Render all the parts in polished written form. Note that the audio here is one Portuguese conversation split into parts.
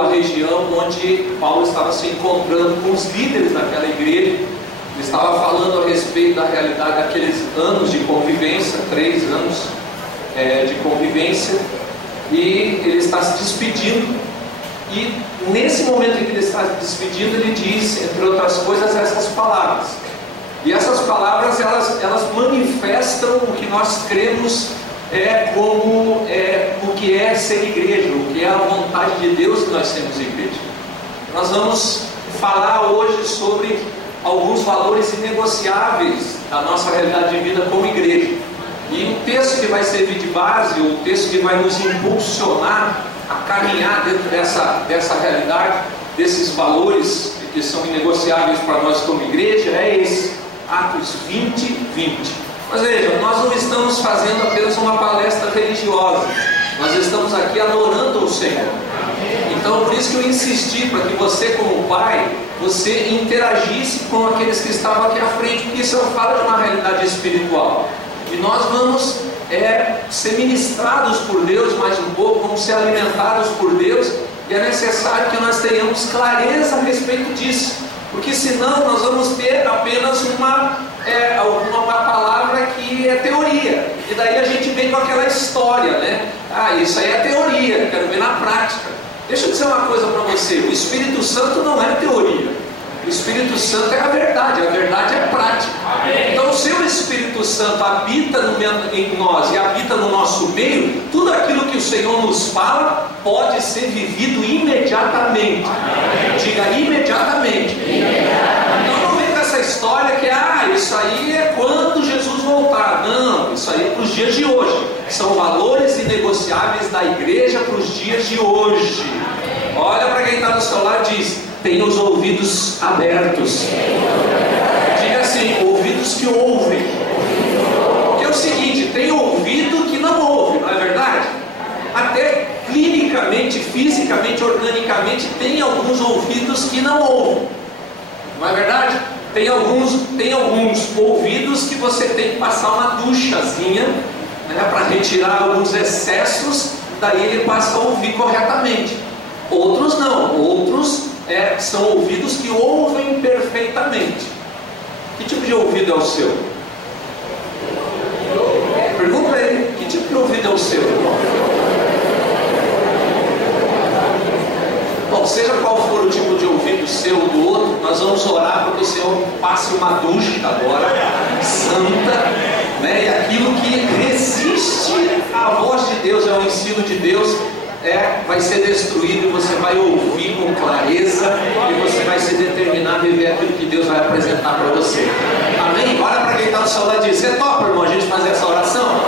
a região onde Paulo estava se encontrando com os líderes daquela igreja. Ele estava falando a respeito da realidade daqueles anos de convivência, 3 anos de convivência, e ele está se despedindo. E nesse momento em que ele está se despedindo, ele diz, entre outras coisas, essas palavras. E essas palavras, elas manifestam o que nós cremos como o que é ser igreja, o que é a vontade de Deus que nós temos igreja. Nós vamos falar hoje sobre alguns valores inegociáveis da nossa realidade de vida como igreja. E o texto que vai servir de base, o texto que vai nos impulsionar a caminhar dentro dessa realidade, desses valores que são inegociáveis para nós como igreja, é esse, Atos 20, 20. Mas veja, nós não estamos fazendo apenas uma palestra religiosa, nós estamos aqui adorando o Senhor. Então, por isso que eu insisti para que você, como pai, você interagisse com aqueles que estavam aqui à frente, porque isso fala de uma realidade espiritual. E nós vamos ser ministrados por Deus mais um pouco, vamos ser alimentados por Deus, e é necessário que nós tenhamos clareza a respeito disso, porque senão nós vamos ter apenas uma palavra que é teoria, e daí a gente vem com aquela história, né? Isso aí é teoria, quero ver na prática. Deixa eu dizer uma coisa para você, o Espírito Santo não é teoria, o Espírito Santo é a verdade é prática. Então, se o Espírito Santo habita em nós e habita no nosso meio, tudo aquilo que o Senhor nos fala pode ser vivido imediatamente. Diga imediatamente. Então não vem com essa história que isso aí é quando Jesus voltar. Não, isso aí é para os dias de hoje. São valores inegociáveis da igreja para os dias de hoje. Olha para quem está no seu lado e diz: tenha os ouvidos abertos. Diga assim: ouvidos que ouvem. Que é o seguinte, tem ouvido que não ouve, não é verdade? Até clinicamente, fisicamente, organicamente, tem alguns ouvidos que não ouvem, não é verdade? Tem alguns ouvidos que você tem que passar uma duchazinha, né, para retirar alguns excessos, daí ele passa a ouvir corretamente. Outros não, outros são ouvidos que ouvem perfeitamente. Que tipo de ouvido é o seu? Pergunta a ele, que tipo de ouvido é o seu? Bom, seja qual for o tipo de ouvido seu ou do outro, nós vamos orar para que o Senhor passe uma ducha agora, santa, né? E aquilo que resiste à voz de Deus, ao ensino de Deus, vai ser destruído, e você vai ouvir com clareza, e você vai se determinar a viver aquilo que Deus vai apresentar para você. Amém? Olha para quem está do seu lado e diz: você topa, irmão, a gente fazer essa oração?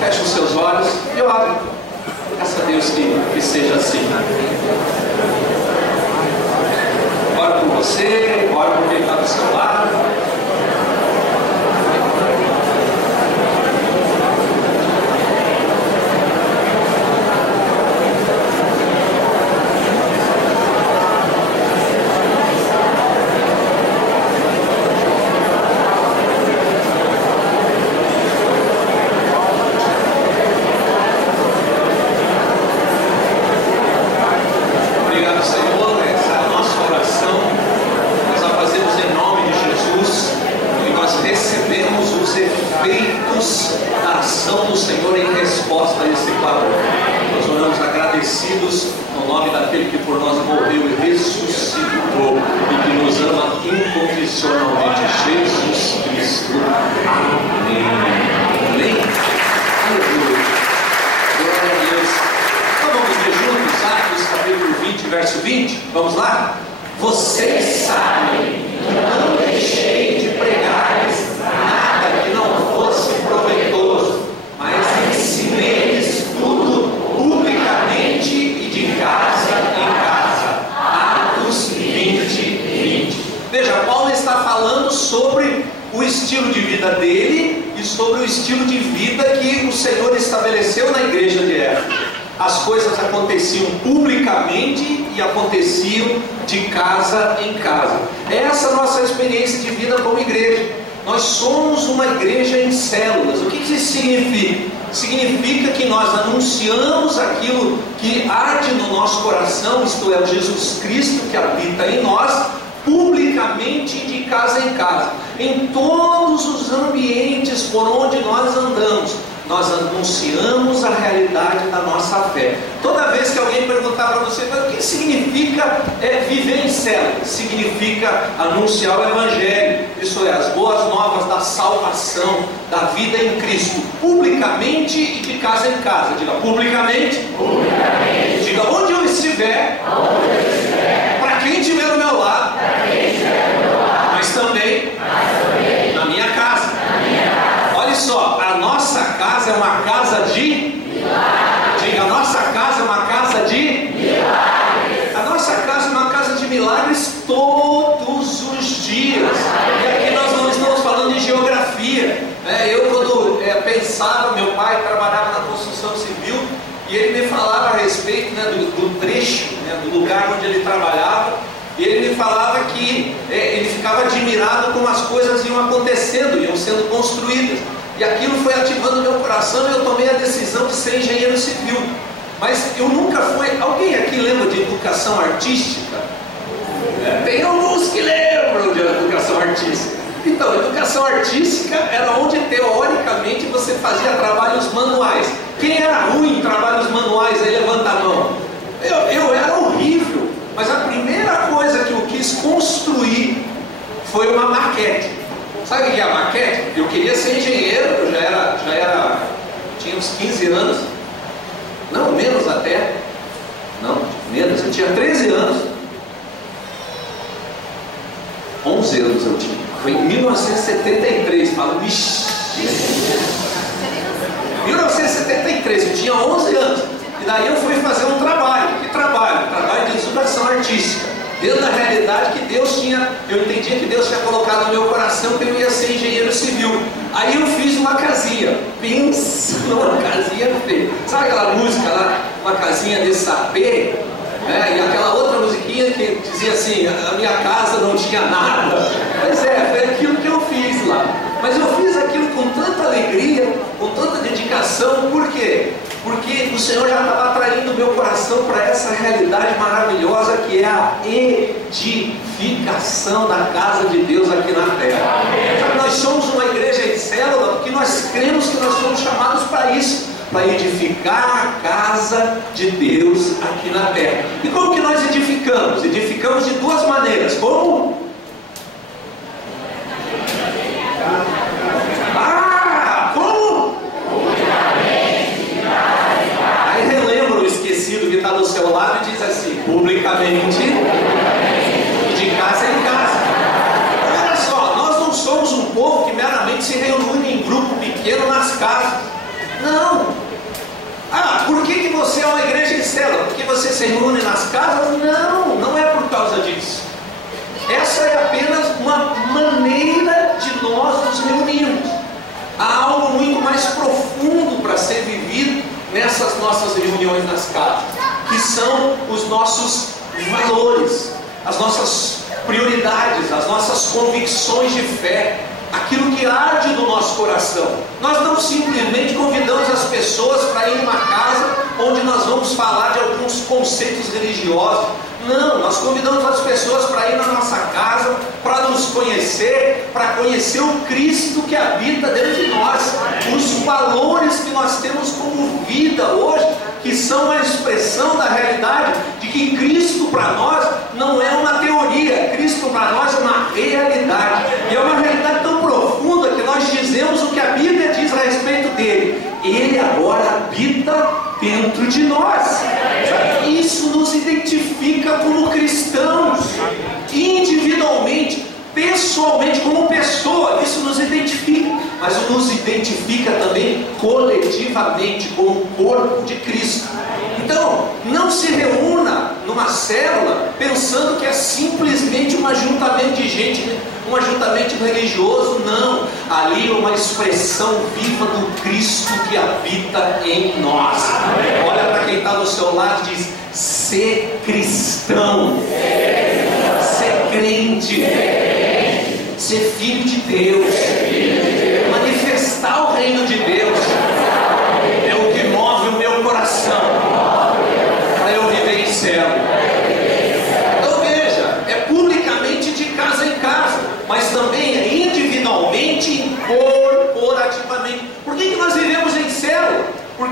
Feche os seus olhos e ore. Peça a Deus que seja assim. Ora por você, ora por quem está do seu lado. Verso 20, vamos lá? Vocês sabem que não deixei de pregar-lhes nada que não fosse proveitoso, mas ensinei-lhes tudo publicamente e de casa em casa. Atos 20, 20. Veja, Paulo está falando sobre o estilo de vida dele e sobre o estilo de vida que o Senhor estabeleceu na igreja de Éfeso. As coisas aconteciam publicamente e aconteciam de casa em casa. Essa é a nossa experiência de vida como igreja. Nós somos uma igreja em células. O que isso significa? significa que nós anunciamos aquilo que arde no nosso coração, isto é, o Jesus Cristo que habita em nós, publicamente, de casa em casa, em todos os ambientes por onde nós andamos. Nós anunciamos a realidade da nossa fé. Toda vez que alguém perguntar para você, mas o que significa viver em célula? Significa anunciar o Evangelho, isso é, as boas novas da salvação, da vida em Cristo, publicamente e de casa em casa. Diga publicamente, publicamente. Diga onde eu estiver, para quem estiver do meu lado, mas também na minha casa. Olha só, a nossa casa é uma casa de milagres. Diga, a nossa casa é uma casa de milagres. A nossa casa é uma casa de milagres todos os dias. E aqui nós não estamos falando de geografia. Eu quando pensava, meu pai trabalhava na construção civil e ele me falava a respeito do trecho, do lugar onde ele trabalhava. E ele me falava que ele ficava admirado como as coisas iam acontecendo, iam sendo construídas. E aquilo foi ativando meu coração e eu tomei a decisão de ser engenheiro civil. Mas eu nunca fui... Alguém aqui lembra de educação artística? Tem alguns que lembram de educação artística. Então, educação artística era onde teoricamente você fazia trabalhos manuais. Quem era ruim em trabalhos manuais, aí levanta a mão. Eu era horrível. Mas a primeira coisa que eu quis construir foi uma maquete. Sabe o que é a maquete? Eu queria ser engenheiro, eu tinha uns 15 anos. Não, menos até. Não, menos, eu tinha 13 anos. 11 anos eu tinha. Foi em 1973, falo, vixi. 1973, eu tinha 11 anos. E daí eu fui fazer um trabalho. Que trabalho? Trabalho de educação artística. Dentro da realidade que Deus tinha, eu entendia que Deus tinha colocado no meu coração que eu ia ser engenheiro civil. Aí eu fiz uma casinha. Pensa numa casinha feia. Sabe aquela música lá? Uma casinha de sapê? E aquela outra musiquinha que dizia assim, a minha casa não tinha nada. Pois foi aquilo que eu fiz lá. Mas eu fiz aquilo com tanta alegria, com tanta dedicação. Por quê? Porque o Senhor já estava atraindo o meu coração para essa realidade maravilhosa que é a edificação da casa de Deus aqui na terra. Então, nós somos uma igreja em célula porque nós cremos que nós somos chamados para isso, para edificar a casa de Deus aqui na terra. E como que nós edificamos? Edificamos de duas maneiras. Como? Que está do seu lado e diz assim, publicamente e de casa em casa. Olha só, nós não somos um povo que meramente se reúne em grupo pequeno nas casas. Não. Por que você é uma igreja em célula? Porque você se reúne nas casas? Não, não é por causa disso. Essa é apenas uma maneira de nós nos reunirmos. Há algo muito mais profundo para ser vivido nessas nossas reuniões nas casas, que são os nossos valores, as nossas prioridades, as nossas convicções de fé, aquilo que arde no nosso coração. Nós não simplesmente convidamos as pessoas para ir numa casa onde nós vamos falar de alguns conceitos religiosos. Não, nós convidamos as pessoas para ir na nossa casa, para nos conhecer, para conhecer o Cristo que habita dentro de nós, os valores que nós temos como vida hoje, que são a expressão da realidade de que Cristo para nós não é uma teoria, Cristo para nós é uma realidade, e é uma realidade tão profunda que nós dizemos o que a Bíblia diz a respeito dele. Ele agora habita dentro de nós. Isso nos identifica como cristãos, individualmente, pessoalmente, como pessoa. Isso nos identifica, mas nos identifica também coletivamente como corpo de Cristo. Então, não se reúna numa célula pensando que é simplesmente um ajuntamento de gente, um ajuntamento religioso. Não, ali é uma expressão viva do Cristo que habita em nós. Olha para quem está do seu lado e diz: ser cristão, ser crente, ser filho de Deus, manifestar o reino de Deus.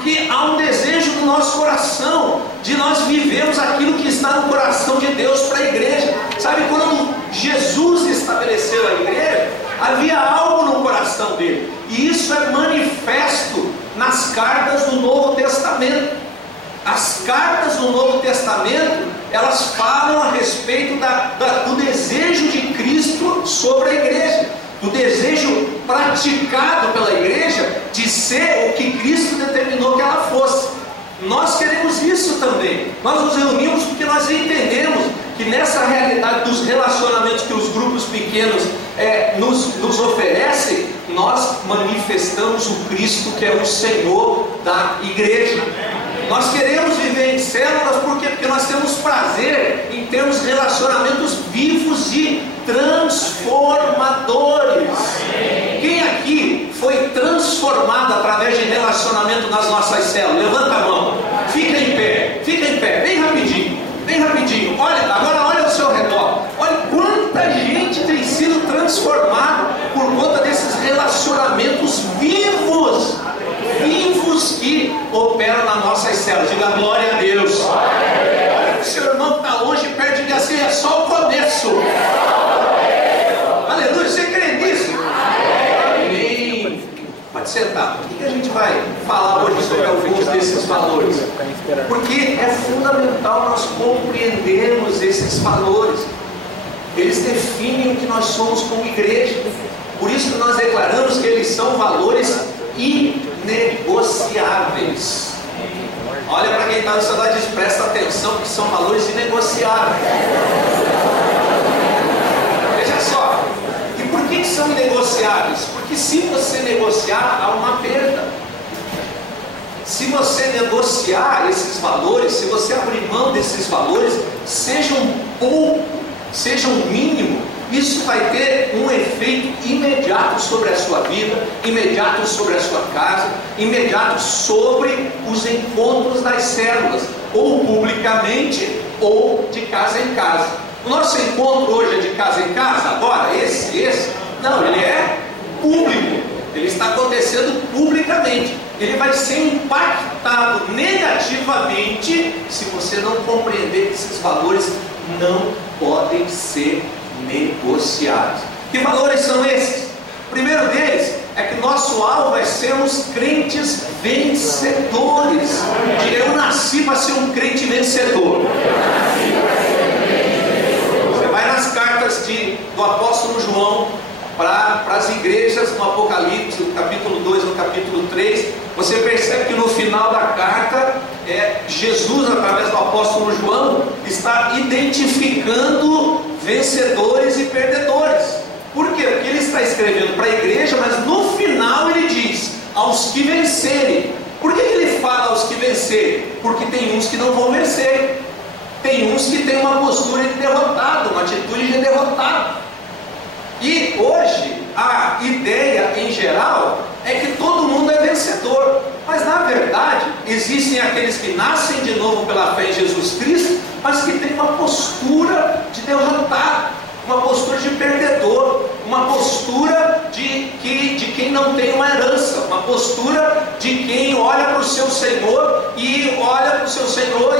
Porque há um desejo no nosso coração de nós vivermos aquilo que está no coração de Deus para a igreja. Sabe, quando Jesus estabeleceu a igreja, havia algo no coração dele, e isso é manifesto nas cartas do Novo Testamento. As cartas do Novo Testamento, elas falam a respeito do desejo de Cristo sobre a igreja, do desejo praticado pela igreja de ser o que Cristo determinou que ela fosse. Nós queremos isso também. Nós nos reunimos porque nós entendemos que nessa realidade dos relacionamentos que os grupos pequenos nos oferecem, nós manifestamos o Cristo que é o Senhor da igreja. Nós queremos viver em células porque nós temos prazer em termos relacionamentos vivos e transformadores. Quem aqui foi transformado através de relacionamento nas nossas células? Levanta a mão, fica em pé, bem rapidinho, bem rapidinho. Agora olha ao seu redor, olha quanta gente tem sido transformada por conta desses relacionamentos vivos que operam nas nossas células. Diga glória a Deus. Olha para o seu irmão que está longe e perto, diga assim: é só o começo. Aleluia, você crê nisso? Amém. Pode sentar. O que a gente vai falar hoje sobre alguns desses valores? Porque é fundamental nós compreendermos esses valores. Eles definem o que nós somos como igreja. Por isso que nós declaramos que eles são valores inegociáveis. Olha para quem está no celular e diz: presta atenção, que são valores inegociáveis. Veja só. E por que são inegociáveis? Porque se você negociar, há uma perda. Se você negociar esses valores, se você abrir mão desses valores, seja um pouco, seja um mínimo, isso vai ter um efeito imediato sobre a sua vida, imediato sobre a sua casa, imediato sobre os encontros das células, ou publicamente, ou de casa em casa. O nosso encontro hoje é de casa em casa, agora, esse? Não, ele é público, ele está acontecendo publicamente. Ele vai ser impactado negativamente se você não compreender que esses valores não podem ser negociados. Que valores são esses? O primeiro deles é que nosso alvo é sermos crentes vencedores. Diga: eu nasci para ser um crente vencedor. Você vai nas cartas do apóstolo João para as igrejas, no Apocalipse, no capítulo 2, no capítulo 3, você percebe que no final da carta, Jesus, através do apóstolo João, está identificando vencedores e perdedores. Por quê? Porque ele está escrevendo para a igreja, mas no final ele diz: aos que vencerem. Por que ele fala aos que vencerem? Porque tem uns que não vão vencer, tem uns que têm uma postura de derrotado, uma atitude de derrotado. E hoje a ideia em geral é que todo mundo é vencedor, mas na verdade existem aqueles que nascem de novo pela fé em Jesus Cristo, mas que têm uma postura de derrotado, uma postura de perdedor, uma postura de quem não tem uma herança, uma postura de quem olha para o seu Senhor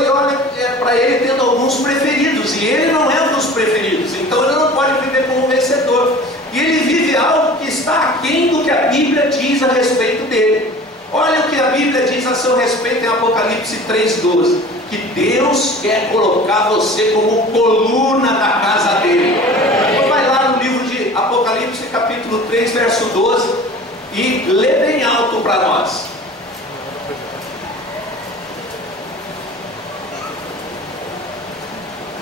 e olha para ele tendo alguns preferidos, e ele não é um dos preferidos, então ele não pode viver como um vencedor, e ele vive algo que está aquém do que a Bíblia diz a respeito dele. Olha o que a Bíblia diz a seu respeito em Apocalipse 3,12: que Deus quer colocar você como coluna da casa dele. Então vai lá no livro de Apocalipse capítulo 3, verso 12, e lê bem alto para nós.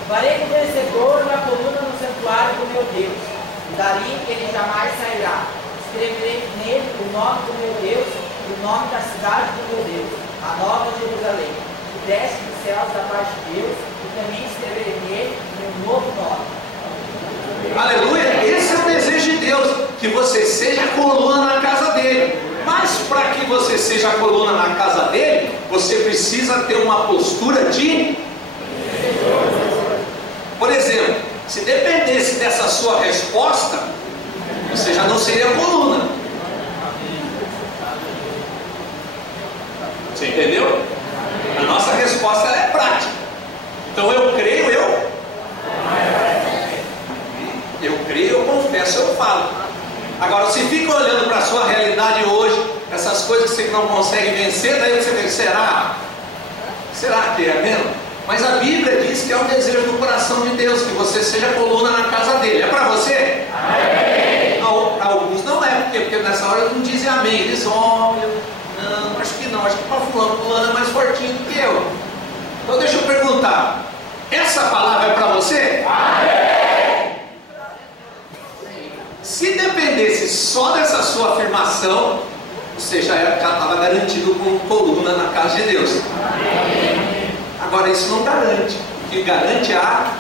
Farei o vencedor na coluna no santuário do meu Deus, e dali ele jamais sairá. Escreverei nele o nome do meu Deus, o nome da cidade do meu Deus, a nova Jerusalém, que desce dos céus da parte de Deus, e também escreverei nele meu novo nome. Aleluia! Esse é o desejo de Deus, que você seja coluna na casa dele. Mas para que você seja coluna na casa dele, você precisa ter uma postura de... Por exemplo, se dependesse dessa sua resposta, você já não seria coluna. Você entendeu? A nossa resposta é prática. Então eu creio, eu creio, eu confesso, eu falo. Agora, se fica olhando para a sua realidade hoje, essas coisas que você não consegue vencer, daí você vê, será que é mesmo? Mas a Bíblia diz que é um desejo do coração de Deus, que você seja coluna na casa dele. É para você? Amém. Para alguns não é, porque nessa hora eles não dizem amém. Eles dizem, não, acho que para fulano é mais fortinho do que eu. Então deixa eu perguntar, essa palavra é para você? Amém. Se dependesse só dessa sua afirmação, você já estava garantido como coluna na casa de Deus. Amém. Agora isso não garante. O que garante é a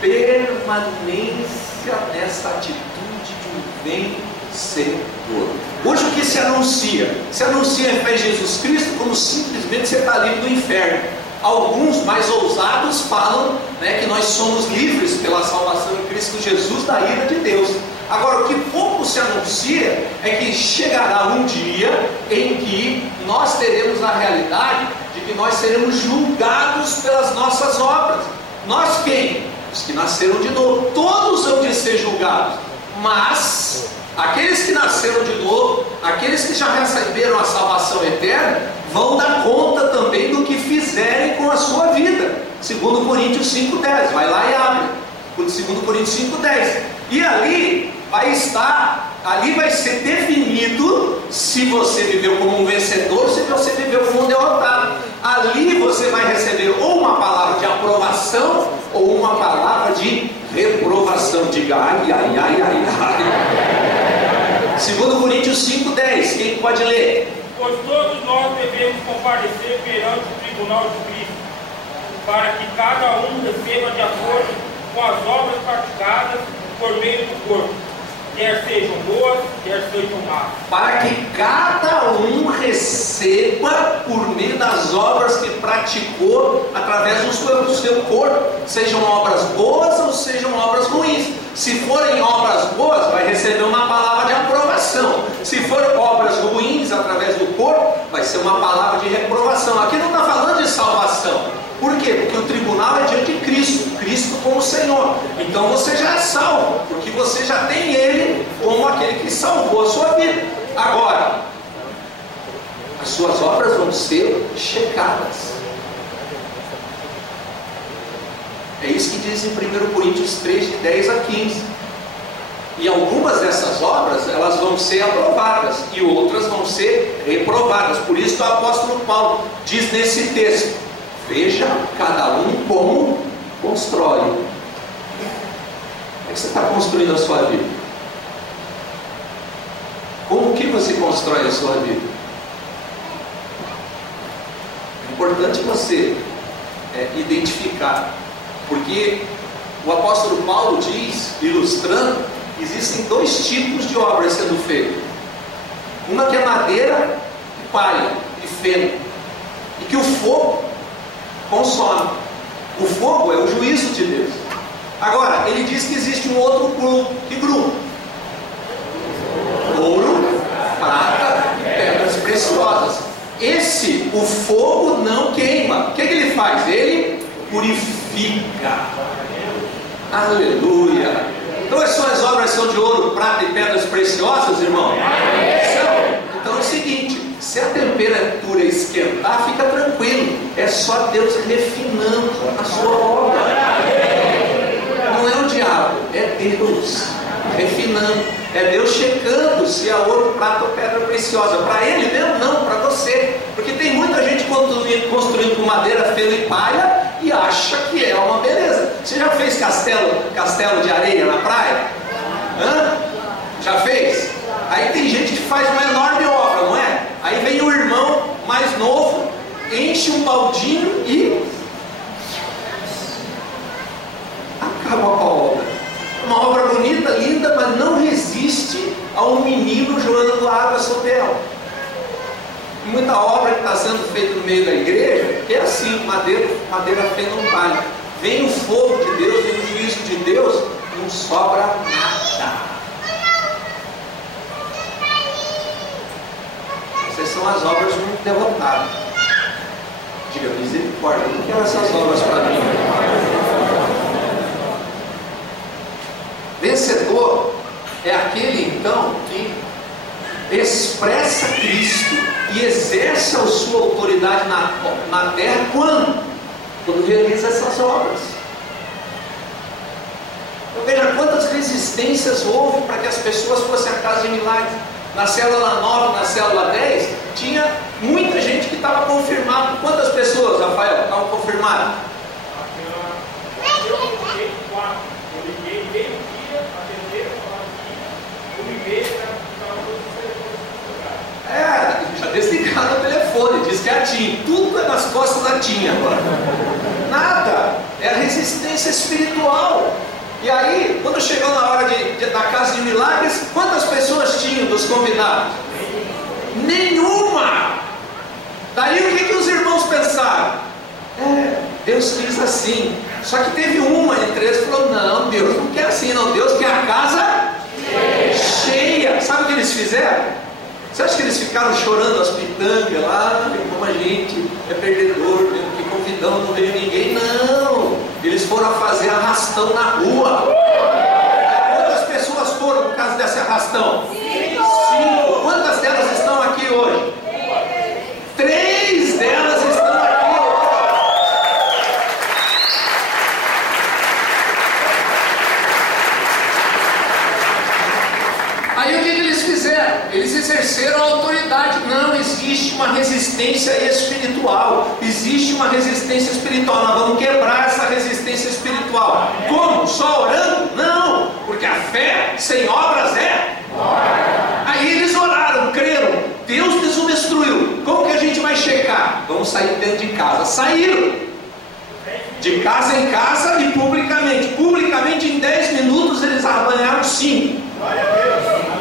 permanência nessa atitude de um vencedor. Hoje o que se anuncia? Se anuncia a fé em Jesus Cristo como simplesmente você está livre do inferno. Alguns mais ousados falam, né, que nós somos livres pela salvação em Cristo Jesus da ira de Deus. Agora, o que pouco se anuncia é que chegará um dia em que nós teremos a realidade de que nós seremos julgados pelas nossas obras. Nós quem? Os que nasceram de novo. Todos hão de ser julgados. Mas aqueles que nasceram de novo, aqueles que já receberam a salvação eterna, vão dar conta também do que fizerem com a sua vida. 2 Coríntios 5,10. Vai lá e abre. 2 Coríntios 5,10. E ali vai ser definido se você viveu como um vencedor, se você viveu como um derrotado. Ali você vai receber ou uma palavra de aprovação ou uma palavra de reprovação. Diga ai, ai, ai, ai, ai. 2 Coríntios 5,10. Quem pode ler? Pois todos nós devemos comparecer perante o tribunal de Cristo, para que cada um receba de acordo com as obras praticadas por meio do corpo, quer sejam boas, quer sejam más. Para que cada um receba por meio das obras que praticou através do seu corpo, sejam obras boas ou sejam obras ruins. Se forem obras boas, vai receber uma palavra de aprovação. Se forem obras ruins através do corpo, vai ser uma palavra de reprovação. Aqui não está falando de salvação. Por quê? Porque o tribunal é diante de Cristo, Cristo como Senhor. Então você já é salvo, porque você já tem Ele como aquele que salvou a sua vida. Agora, as suas obras vão ser checadas. É isso que diz em 1 Coríntios 3, de 10 a 15. E algumas dessas obras, elas vão ser aprovadas, e outras vão ser reprovadas. Por isso que o apóstolo Paulo diz nesse texto: veja cada um como constrói. Como é que você está construindo a sua vida? Como que você constrói a sua vida? É importante você identificar, porque o apóstolo Paulo diz, ilustrando, que existem dois tipos de obras sendo feitas. Uma que é madeira e palha e feno, e que o fogo consome. O fogo é o juízo de Deus. Agora, ele diz que existe um outro grupo. Que grupo? Ouro, prata e pedras preciosas. Esse, o fogo não queima. O que ele faz? Ele purifica. Aleluia. Então as suas obras são de ouro, prata e pedras preciosas, irmão? Então é o seguinte: se a temperatura esquentar, fica tranquilo. É só Deus refinando a sua obra. Não é o diabo, é Deus refinando. É Deus checando se é ouro, prata ou pedra preciosa. Para ele mesmo não, para você. Porque tem muita gente construindo com madeira, feno e palha e acha que é uma beleza. Você já fez castelo de areia na praia? Hã? Já fez? Aí tem gente que faz uma enorme obra, não é? Aí vem o irmão mais novo, enche um baldinho e acaba com a obra. Uma obra bonita, linda, mas não resiste a um menino jogando água sobre ela. E muita obra que está sendo feita no meio da igreja é assim: madeira feno palha. Vem o fogo de Deus, vem o juízo de Deus, não sobra nada. Essas são as obras de um derrotado. Diga misericórdia, o que eram essas obras para mim? Vencedor é aquele então que expressa Cristo e exerce a sua autoridade na terra quando realiza essas obras. Então veja quantas resistências houve para que as pessoas fossem à casa de milagres. Na célula 9, na célula 10, tinha muita gente que estava confirmada. Quantas pessoas, Rafael, estavam confirmadas? Eu liguei meio-dia, atenderam, falaram que 1h30 estava todos os telefones. Já desligaram o telefone, diz que é a TIM. Tudo é nas costas da TIM agora. Nada, é a resistência espiritual. E aí, quando chegou na hora da casa de milagres, quantas pessoas tinham dos convidados? Nenhuma! Daí o que os irmãos pensaram? Deus quis assim. Só que teve uma entre eles que falou: não, Deus não quer assim, não. Deus quer a casa cheia. Sabe o que eles fizeram? Você acha que eles ficaram chorando as pitangas lá? Como a gente é perdedor, mesmo que convidamos, não veio ninguém? Não! Eles foram a fazer arrastão na rua. Quantas pessoas foram por causa desse arrastão? 5. Quantas delas estão aqui hoje? 3 delas estão aqui hoje. Aí o que eles fizeram? Eles exerceram a autoridade. Não existe uma resistência espiritual. Existe uma resistência espiritual. Nós vamos quebrar essa resistência espiritual. Como? Só orando? Não, porque a fé sem obras é morta. Aí eles oraram, creram, Deus desobstruiu. Como que a gente vai checar? Vamos sair dentro de casa. Saíram de casa em casa e publicamente. Publicamente, em 10 minutos eles arranharam 5.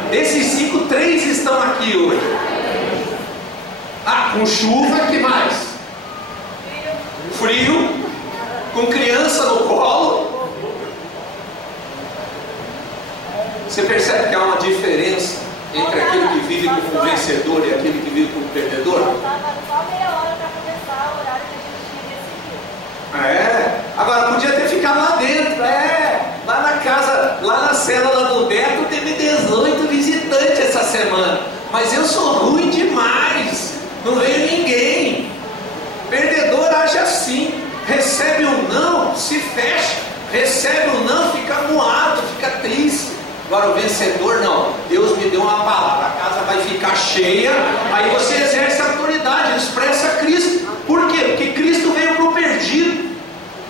Desses 5, 3 estão aqui hoje. Com chuva, que mais? Frio, com criança no colo. Você percebe que há uma diferença entre aquele que vive como vencedor e aquele que vive como perdedor? Faltava só meia hora para começar o horário que a gente tinha decidido. Agora podia ter ficado lá dentro. Lá na casa, lá na célula do Beto, teve 18 visitantes essa semana. Mas eu sou ruim demais. Não veio ninguém. Perdedor age assim. Recebe um não, se fecha. Recebe um não, fica moado, fica triste. Agora o vencedor não. Deus me deu uma palavra, a casa vai ficar cheia. Aí você exerce a autoridade, expressa Cristo. Por quê? Porque Cristo veio para o perdido.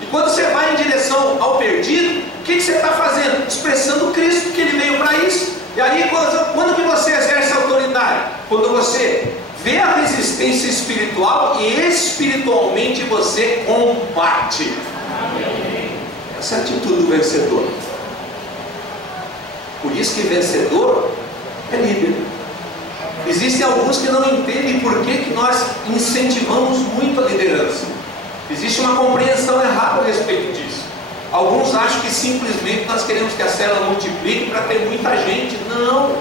E quando você vai em direção ao perdido, o que você está fazendo? Expressando Cristo, que Ele veio para isso. E aí quando que você exerce a autoridade? Quando você vê a resistência espiritual e espiritualmente você combate. Essa é a atitude do vencedor. Por isso que vencedor é líder. Existem alguns que não entendem por que nós incentivamos muito a liderança. Existe uma compreensão errada a respeito disso. Alguns acham que simplesmente nós queremos que a célula multiplique para ter muita gente. Não,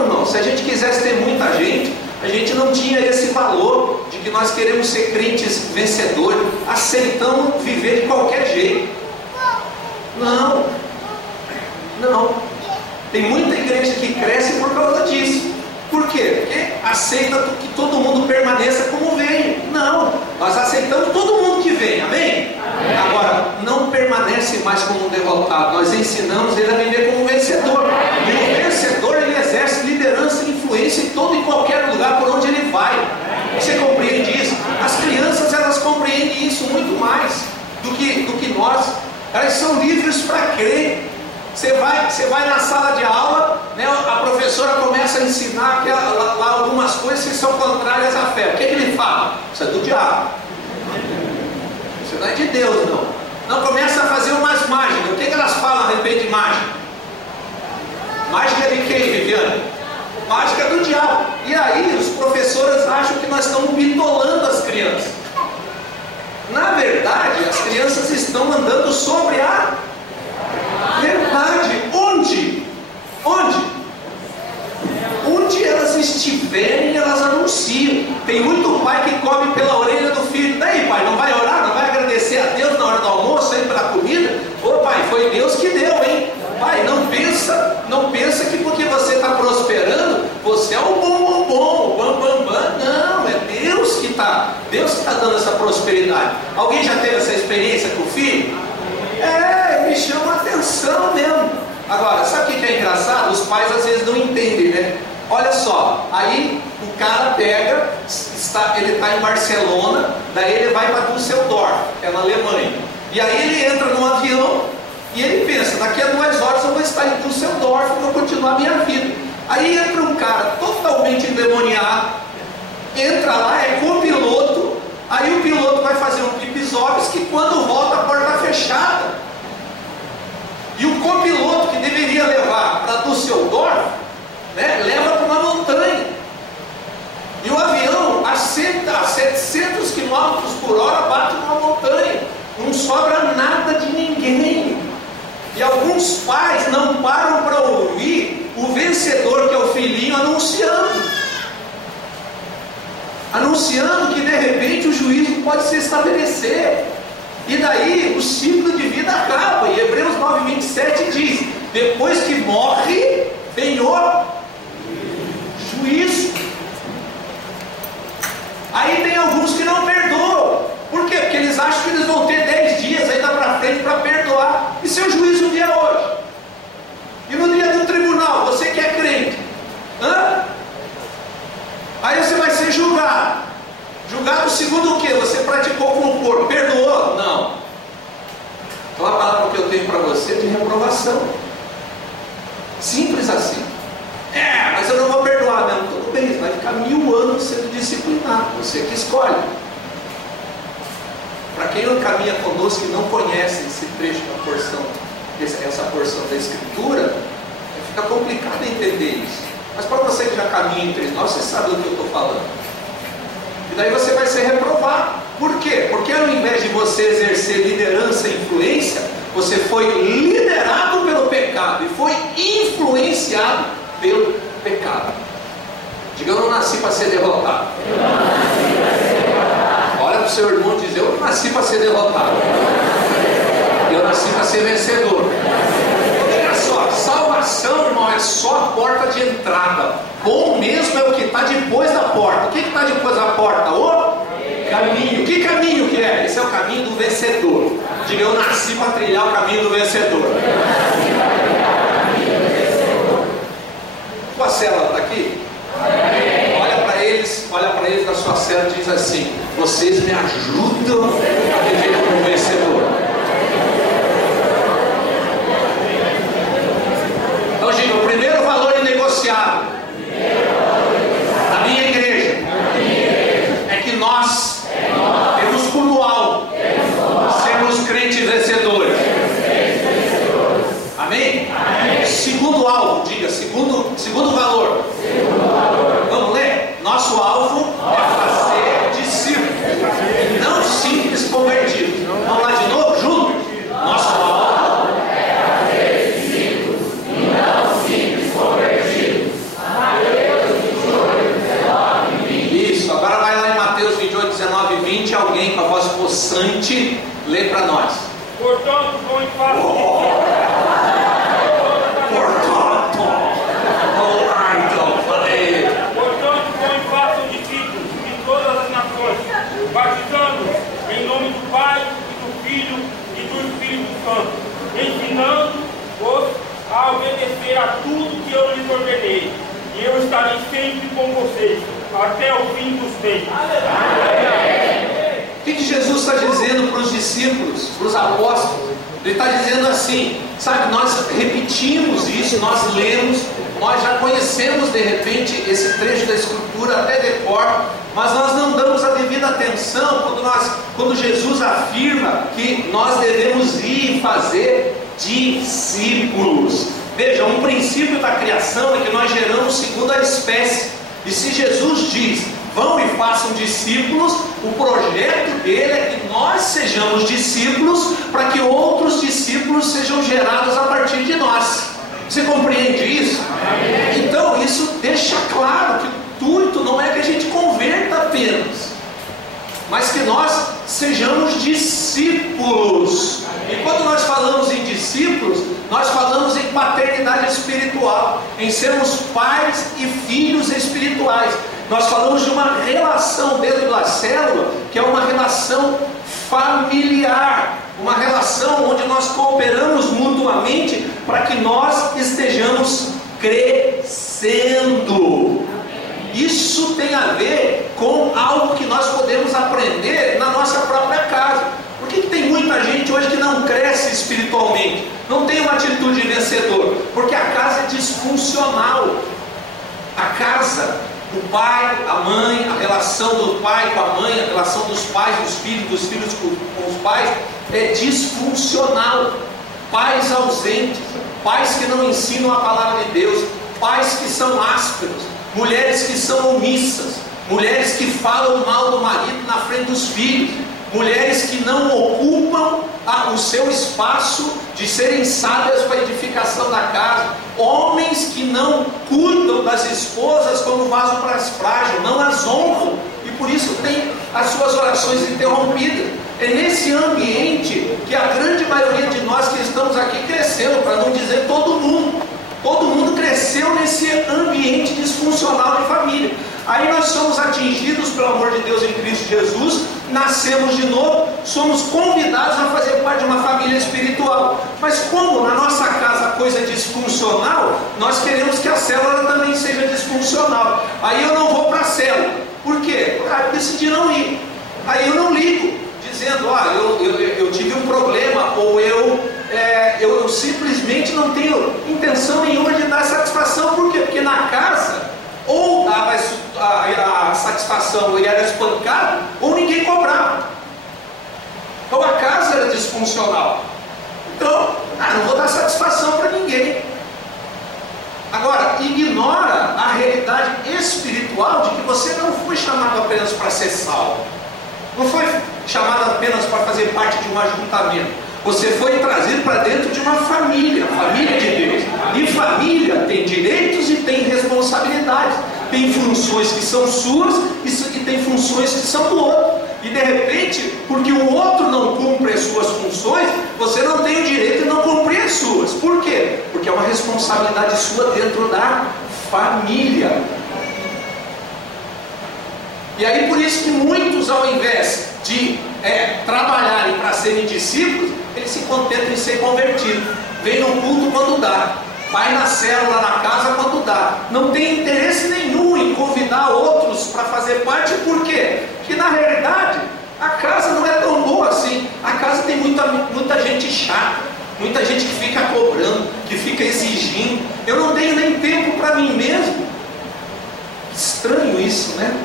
irmão. Se a gente quisesse ter muita gente, a gente não tinha esse valor de que nós queremos ser crentes vencedores, aceitamos viver de qualquer jeito. Não. Tem muita igreja que cresce por causa disso. Por quê? Porque aceita que todo mundo permaneça como veio. Não, nós aceitamos todo mundo que vem, amém? Agora, não permanece mais como um derrotado. Nós ensinamos ele a viver como um vencedor. E o vencedor, ele exerce liderança e influência em todo e qualquer lugar por onde ele vai. Você compreende isso? As crianças, elas compreendem isso muito mais do que nós. Elas são livres para crer. Você vai na sala de aula, né, a professora começa a ensinar lá algumas coisas que são contrárias à fé. O que ele fala? Isso é do diabo. Isso não é de Deus, não. Não, começa a fazer umas mágicas. O que elas falam a respeito de mágica? Mágica de quem, Viviane? Mágica do diabo. E aí os professores acham que nós estamos bitolando as crianças. Na verdade, as crianças estão andando sobre a verdade. Onde? Onde elas estiverem, elas anunciam. Tem muito pai que come pela orelha do filho: daí, pai, não vai orar, não vai agradecer a Deus na hora do almoço, aí pela comida? Ô pai, foi Deus que deu, hein? Pai, não pensa que porque você está prosperando, você é o bom, o bam. Não, é Deus que está dando essa prosperidade. Alguém já teve essa experiência com o filho? Me chama a atenção mesmo. Agora, sabe o que é engraçado? Os pais às vezes não entendem, né? Olha só, aí o cara pega, ele está em Barcelona, daí ele vai para Düsseldorf, é na Alemanha. E aí ele entra num avião e ele pensa: daqui a 2 horas eu vou estar em Düsseldorf e vou continuar a minha vida. Aí entra um cara totalmente endemoniado, entra lá, é copiloto. Aí o piloto vai fazer um pipisóbis que quando volta a porta está fechada. E o copiloto que deveria levar para Düsseldorf, né, leva para uma montanha. E o avião a 700 km por hora bate numa montanha. Não sobra nada de ninguém. E alguns pais não param para ouvir o vencedor, que é o filhinho, anunciando que de repente o juízo pode se estabelecer. E daí o ciclo de vida acaba. E Hebreus 9:27 diz: depois que morre, vem o juízo. Aí tem alguns que não perdoam. Por quê? Porque eles acham que eles vão ter 10 dias ainda para frente para perdoar. E se o juízo vier hoje? E no dia do tribunal, você que é crente, aí você vai ser julgado. Julgado segundo o que? Você praticou com o corpo. Perdoou? Não. Então a palavra que eu tenho para você é de reprovação. Simples assim. Mas eu não vou perdoar mesmo. Tudo bem, vai ficar 1000 anos sendo disciplinado. Você que escolhe. Para quem não caminha conosco e não conhece esse trecho da porção, essa porção da Escritura, fica complicado entender isso. Mas para você que já caminha entre nós, você sabe do que eu estou falando. E daí você vai ser reprovado. Por quê? Porque ao invés de você exercer liderança e influência, você foi liderado pelo pecado e foi influenciado pelo pecado. Diga: eu não nasci para ser derrotado. Olha para o seu irmão e diz: eu não nasci para ser derrotado. Eu nasci para ser vencedor. Olha só, salvação, irmão, é só a porta de entrada. Bom mesmo é o que está depois da porta. O que está depois da porta? O caminho. Que caminho que é? Esse é o caminho do vencedor. Diga: eu nasci para trilhar o caminho do vencedor. Tua célula está aqui? Olha para eles na sua célula e diz assim: vocês me ajudam a viver como vencedor. Então diga: o primeiro valor inegociável da minha igreja é que nós temos como alvo sermos crentes vencedores. Amém? Segundo alvo, diga: segundo valor. Vamos ler? Nosso alvo é fazer discípulos, não simples convertidos. Vamos lá de novo, junto? Nosso alvo é fazer discípulos e não simples convertidos. Mateus 28, 19 e 20. Isso, agora vai lá em Mateus 28, 19 e 20. Alguém com a voz possante lê para nós. Portanto, vão em paz. Batizando em nome do Pai, e do Filho e do Espírito Santo, ensinando-os a obedecer a tudo que eu lhes ordenei, e eu estarei sempre com vocês, até o fim dos tempos. O que Jesus está dizendo para os discípulos, para os apóstolos? Ele está dizendo assim, sabe, nós repetimos isso, nós lemos, nós já conhecemos de repente esse trecho da Escritura até de cor, mas nós não damos a devida atenção quando Jesus afirma que nós devemos ir fazer discípulos. Veja, um princípio da criação é que nós geramos segundo a espécie. E se Jesus diz: vão e façam discípulos, o projeto dele é que nós sejamos discípulos para que outros discípulos sejam gerados a partir de nós. Você compreende isso? Então isso deixa claro que o intuito não é que a gente converta apenas, mas que nós sejamos discípulos. E quando nós falamos em discípulos, nós falamos em paternidade espiritual, em sermos pais e filhos espirituais. Nós falamos de uma relação dentro da célula, que é uma relação familiar, uma relação onde nós cooperamos mutuamente para que nós estejamos crescendo. Isso tem a ver com algo que nós podemos aprender na nossa própria casa. Por que tem muita gente hoje que não cresce espiritualmente? Não tem uma atitude vencedora? Porque a casa é disfuncional. A casa, o pai, a mãe, a relação do pai com a mãe, a relação dos pais, dos filhos com os pais, é disfuncional. Pais ausentes, pais que não ensinam a palavra de Deus, pais que são ásperos, mulheres que são omissas, mulheres que falam mal do marido na frente dos filhos, mulheres que não ocupam o seu espaço de serem sábias para a edificação da casa, homens que não cuidam das esposas como vaso frágil, não as honram, e por isso tem as suas orações interrompidas. É nesse ambiente que a grande maioria de nós que estamos aqui cresceu, para não dizer todo mundo. Todo mundo cresceu nesse ambiente disfuncional de família. Aí nós somos atingidos pelo amor de Deus em Cristo Jesus, nascemos de novo, somos convidados a fazer parte de uma família espiritual. Mas como na nossa casa a coisa é disfuncional, nós queremos que a célula também seja disfuncional. Aí eu não vou para a célula. Por quê? Porque eu decidi não ir. Aí eu não ligo, dizendo, eu tive um problema, ou eu simplesmente não tenho intenção nenhuma de dar satisfação. Por quê? Porque na casa, ou dava a satisfação e era espancado, ou ninguém cobrava. Então a casa era disfuncional. Então, não vou dar satisfação para ninguém. Agora, ignora a realidade espiritual de que você não foi chamado apenas para ser salvo, não foi chamado apenas para fazer parte de um ajuntamento. Você foi trazido para dentro de uma família, família de Deus. E família tem direitos e tem responsabilidades. Tem funções que são suas e tem funções que são do outro. E de repente, porque o outro não cumpre as suas funções, você não tem o direito de não cumprir as suas. Por quê? Porque é uma responsabilidade sua dentro da família. E aí por isso que muitos, ao invés de trabalharem para serem discípulos, eles se contentam em ser convertidos. Vem no culto quando dá, vai na célula, na casa quando dá. Não tem interesse nenhum em convidar outros para fazer parte. Por quê? Porque na realidade a casa não é tão boa assim. A casa tem muita gente chata, muita gente que fica cobrando, que fica exigindo. Eu não tenho nem tempo para mim mesmo. Estranho isso, né?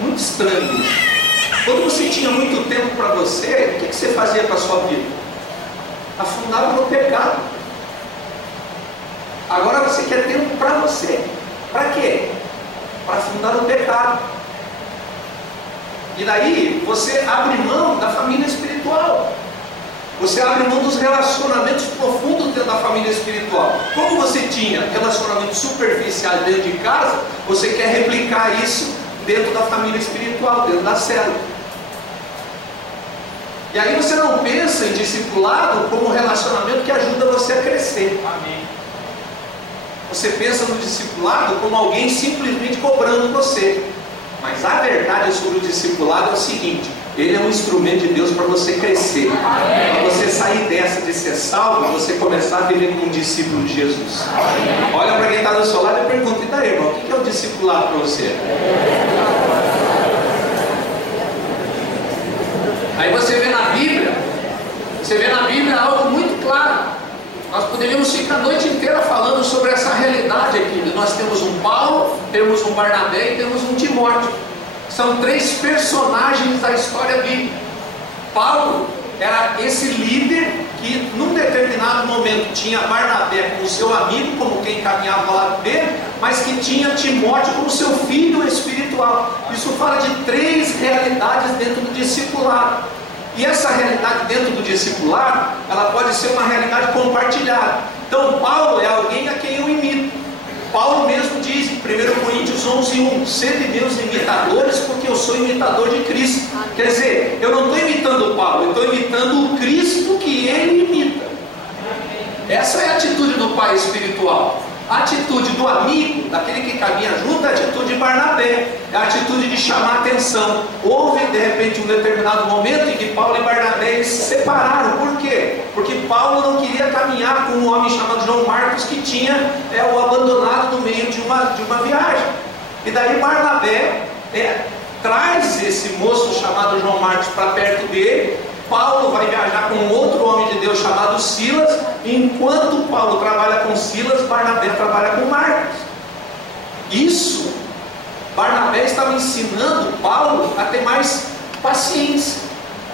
Muito estranho isso. Quando você tinha muito tempo para você, o que você fazia com a sua vida? Afundava no pecado. Agora você quer tempo para você. Para quê? Para afundar no pecado. E daí você abre mão da família espiritual. Você abre mão dos relacionamentos profundos dentro da família espiritual. Como você tinha relacionamentos superficiais dentro de casa, você quer replicar isso dentro da família espiritual, dentro da célula. E aí você não pensa em discipulado como um relacionamento que ajuda você a crescer. Amém. Você pensa no discipulado como alguém simplesmente cobrando você. Mas a verdade sobre o discipulado é o seguinte: ele é um instrumento de Deus para você crescer, para você sair dessa de ser salvo e você começar a viver como um discípulo de Jesus. Olha para quem está do seu lado e pergunta: e daí, irmão, o que é o discipulado para você? Aí você vê na Bíblia algo muito claro. Nós poderíamos ficar a noite inteira falando sobre essa realidade aqui. Nós temos um Paulo, temos um Barnabé e temos um Timóteo. São três personagens da história bíblica. Paulo era esse líder que num determinado momento tinha Barnabé como seu amigo, como quem caminhava ao lado dele, mas que tinha Timóteo como seu filho espiritual. Isso fala de três realidades dentro do discipulado. E essa realidade dentro do discipulado, ela pode ser uma realidade compartilhada. Então Paulo é alguém a quem eu imito. Paulo mesmo diz em 1 Coríntios 11:1: sede meus imitadores, porque eu sou imitador de Cristo. Quer dizer, eu não estou imitando Paulo, eu estou imitando o Cristo que ele imita. Essa é a atitude do pai espiritual. A atitude do amigo, daquele que caminha junto, é a atitude de Barnabé, é a atitude de chamar a atenção. Houve de repente um determinado momento em que Paulo e Barnabé eles se separaram. Por quê? Porque Paulo não queria caminhar com um homem chamado João Marcos, que tinha o abandonado no meio de uma viagem. E daí Barnabé traz esse moço chamado João Marcos para perto dele. Paulo vai viajar com um outro homem de Deus chamado Silas. Enquanto Paulo trabalha com Silas, Barnabé trabalha com Marcos. Isso, Barnabé estava ensinando Paulo a ter mais paciência,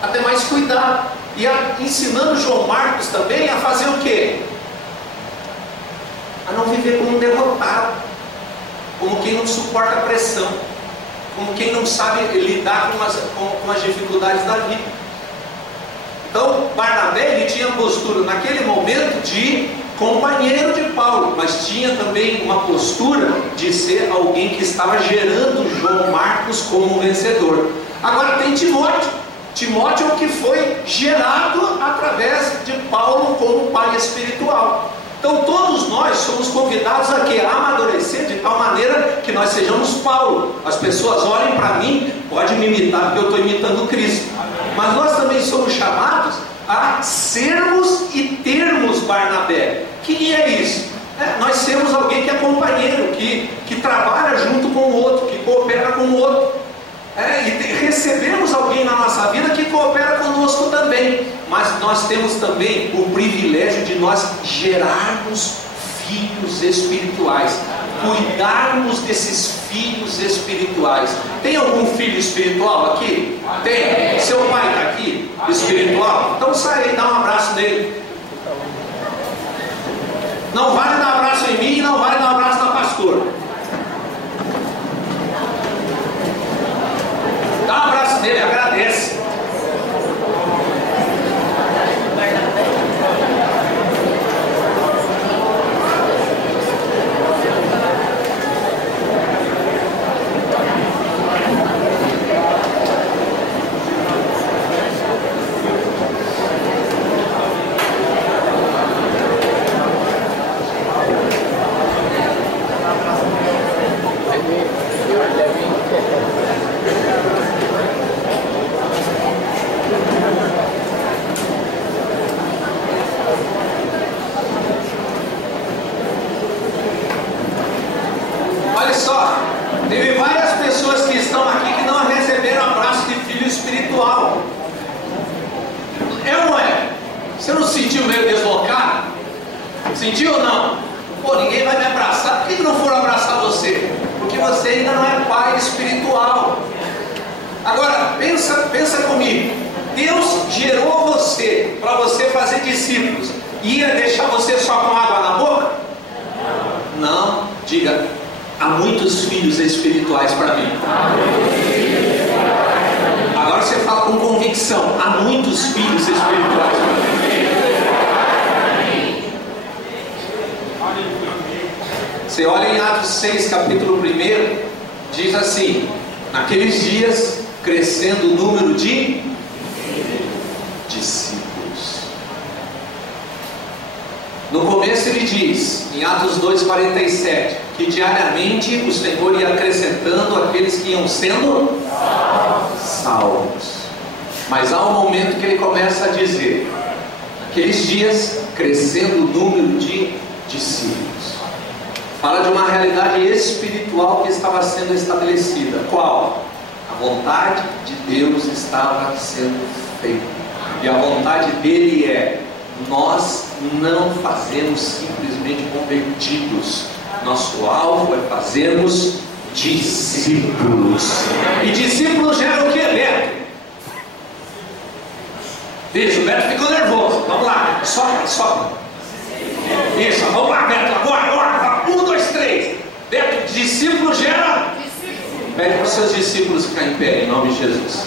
a ter mais cuidado, e ensinando João Marcos também a fazer o quê? A não viver como um derrotado, como quem não suporta a pressão, como quem não sabe lidar com as dificuldades da vida. Então, Barnabé ele tinha postura naquele momento de companheiro de Paulo, mas tinha também uma postura de ser alguém que estava gerando João Marcos como um vencedor. Agora tem Timóteo. Timóteo que foi gerado através de Paulo como pai espiritual. Então todos nós somos convidados a amadurecer de tal maneira que nós sejamos Paulo. As pessoas olhem para mim, pode me imitar porque eu estou imitando Cristo. Mas nós também somos chamados a sermos e termos Barnabé. Que é isso? Nós sermos alguém que é companheiro, que trabalha junto com o outro, que coopera com o outro. E recebemos alguém na nossa vida que coopera conosco também. Mas nós temos também o privilégio de nós gerarmos filhos espirituais, cuidarmos desses filhos espirituais. Tem algum filho espiritual aqui? Tem? Seu pai está aqui? Espiritual? Então sai aí, dá um abraço nele. Não vale dar um abraço em mim, não vale dar um abraço na pastora. Dá um abraço nele, agradece. Sentiu ou não? Pô, ninguém vai me abraçar. Por que não foram abraçar você? Porque você ainda não é pai espiritual. Agora, pensa comigo. Deus gerou você para você fazer discípulos. Ia deixar você só com água na boca? Não. Diga, há muitos filhos espirituais para mim. Agora você fala com convicção. Há muitos filhos espirituais para mim. Você olha em Atos 6, capítulo 1, diz assim: naqueles dias, crescendo o número de discípulos. No começo ele diz, em Atos 2,47, que diariamente o Senhor ia acrescentando aqueles que iam sendo salvos. Mas há um momento que ele começa a dizer, naqueles dias, crescendo o número de discípulos. Fala de uma realidade espiritual que estava sendo estabelecida. Qual? A vontade de Deus estava sendo feita. E a vontade dele é: nós não fazemos simplesmente convertidos. Nosso alvo é fazermos discípulos. E discípulos geram o que, Beto? Isso, o Beto ficou nervoso. Vamos lá, sopra. Isso, vamos lá, Beto, agora. 1, 2, 3. Beto, discípulo gera. Pede para os seus discípulos ficarem em pé, em nome de Jesus.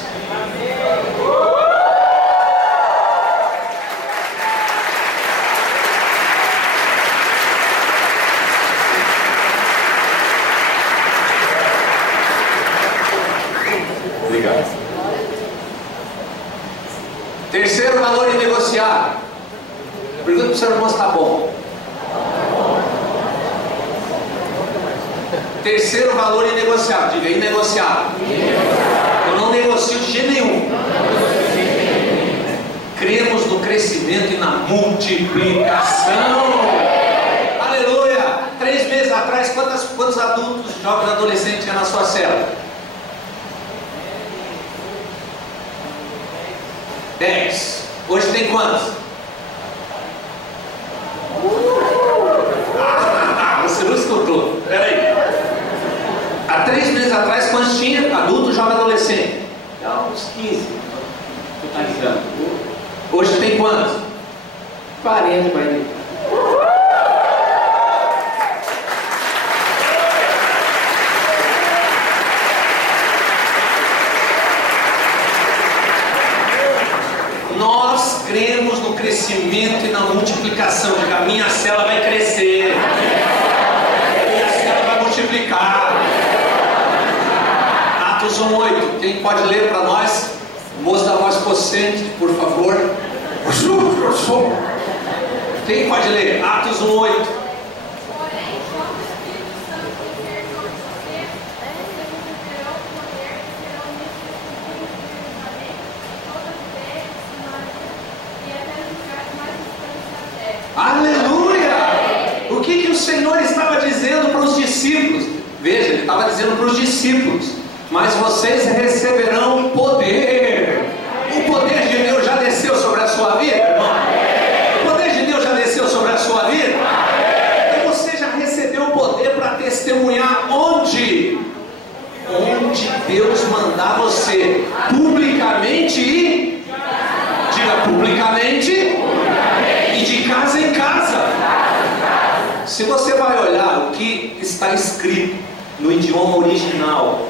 Terceiro valor inegociável. Pergunta para o seu irmão se está bom. Terceiro valor inegociável. Diga, inegociável. Eu não negocio de jeito nenhum. Cremos no crescimento e na multiplicação. Aleluia! 3 meses atrás, quantos adultos, jovens, adolescentes tinha na sua célula? 10. Hoje tem quantos? Você não escutou. Peraí. Há 3 meses atrás, quantos tinha? Adulto, jovem, adolescente? Uns 15. Hoje tem quantos? 40, vai ver. Nós cremos no crescimento e na multiplicação. Diga, a minha célula vai crescer. A minha célula vai multiplicar. Atos 1:8. Quem pode ler para nós? Moço da voz possante, por favor. Quem pode ler? Atos 1:8. Aleluia! O que o Senhor estava dizendo para os discípulos? Veja, Ele estava dizendo para os discípulos: mas vocês receberão poder. O poder de Deus já desceu sobre a sua vida, irmão? O poder de Deus já desceu sobre a sua vida? Então você já recebeu o poder para testemunhar onde? Onde Deus mandar você, publicamente e... Diga, publicamente e de casa em casa. Se você vai olhar o que está escrito no idioma original,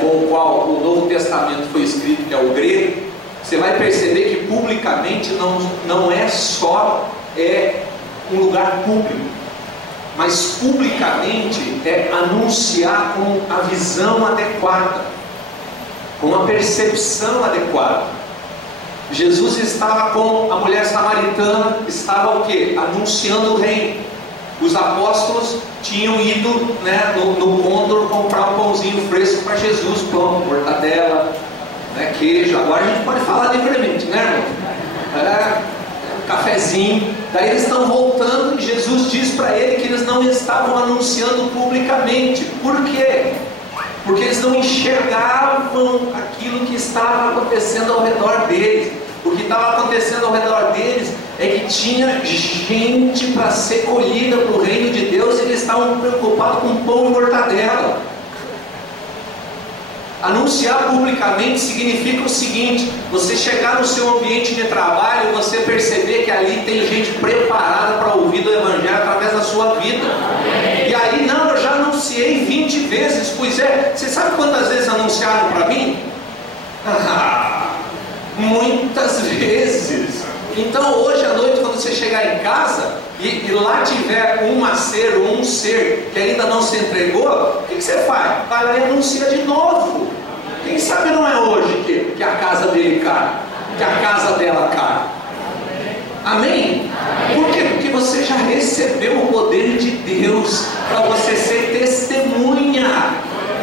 com o qual o Novo Testamento foi escrito, que é o grego, você vai perceber que publicamente não é só um lugar público, mas publicamente é anunciar com a visão adequada, com a percepção adequada. Jesus estava com a mulher samaritana, estava o quê? Anunciando o reino. Os apóstolos tinham ido, no Condor comprar um pãozinho fresco para Jesus, pão, mortadela, queijo. Agora a gente pode falar livremente, né, irmão? Cafezinho. Daí eles estão voltando e Jesus diz para ele que eles não estavam anunciando publicamente. Por quê? Porque eles não enxergavam aquilo que estava acontecendo ao redor deles. O que estava acontecendo ao redor deles é que tinha gente para ser colhida para o reino de Deus, e eles estavam preocupados com pão e mortadela. Anunciar publicamente significa o seguinte: você chegar no seu ambiente de trabalho e você perceber que ali tem gente preparada para ouvir do Evangelho através da sua vida. E aí, não, eu já anunciei 20 vezes. Pois é, você sabe quantas vezes anunciaram para mim? Muitas vezes. Então hoje à noite, quando você chegar em casa e lá tiver um ser que ainda não se entregou, o que você faz? Vai lá e anuncia de novo. Quem sabe não é hoje que a casa dele cai, que a casa dela cai. Amém? Por quê? Porque você já recebeu o poder de Deus para você ser testemunha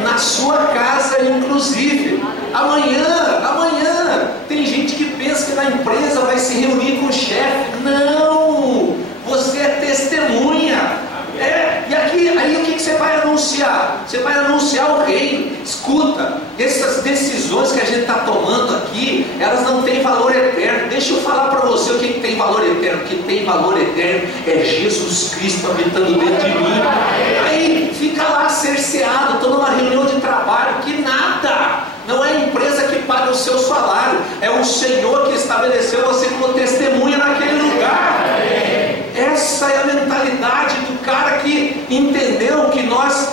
na sua casa, inclusive. Amanhã tem gente que pensa que na empresa vai se reunir com o chefe. Não! Você é testemunha. E aí o que você vai anunciar? Você vai anunciar o reino. Escuta, essas decisões que a gente está tomando aqui, elas não têm valor eterno. Deixa eu falar para você o que tem valor eterno. O que tem valor eterno é Jesus Cristo habitando dentro de mim. Aí fica lá cerceado, estou numa reunião de trabalho, que nada. Não é a empresa que paga o seu salário, é o Senhor que estabeleceu você como testemunha naquele lugar. Essa é a mentalidade do cara que entendeu que nós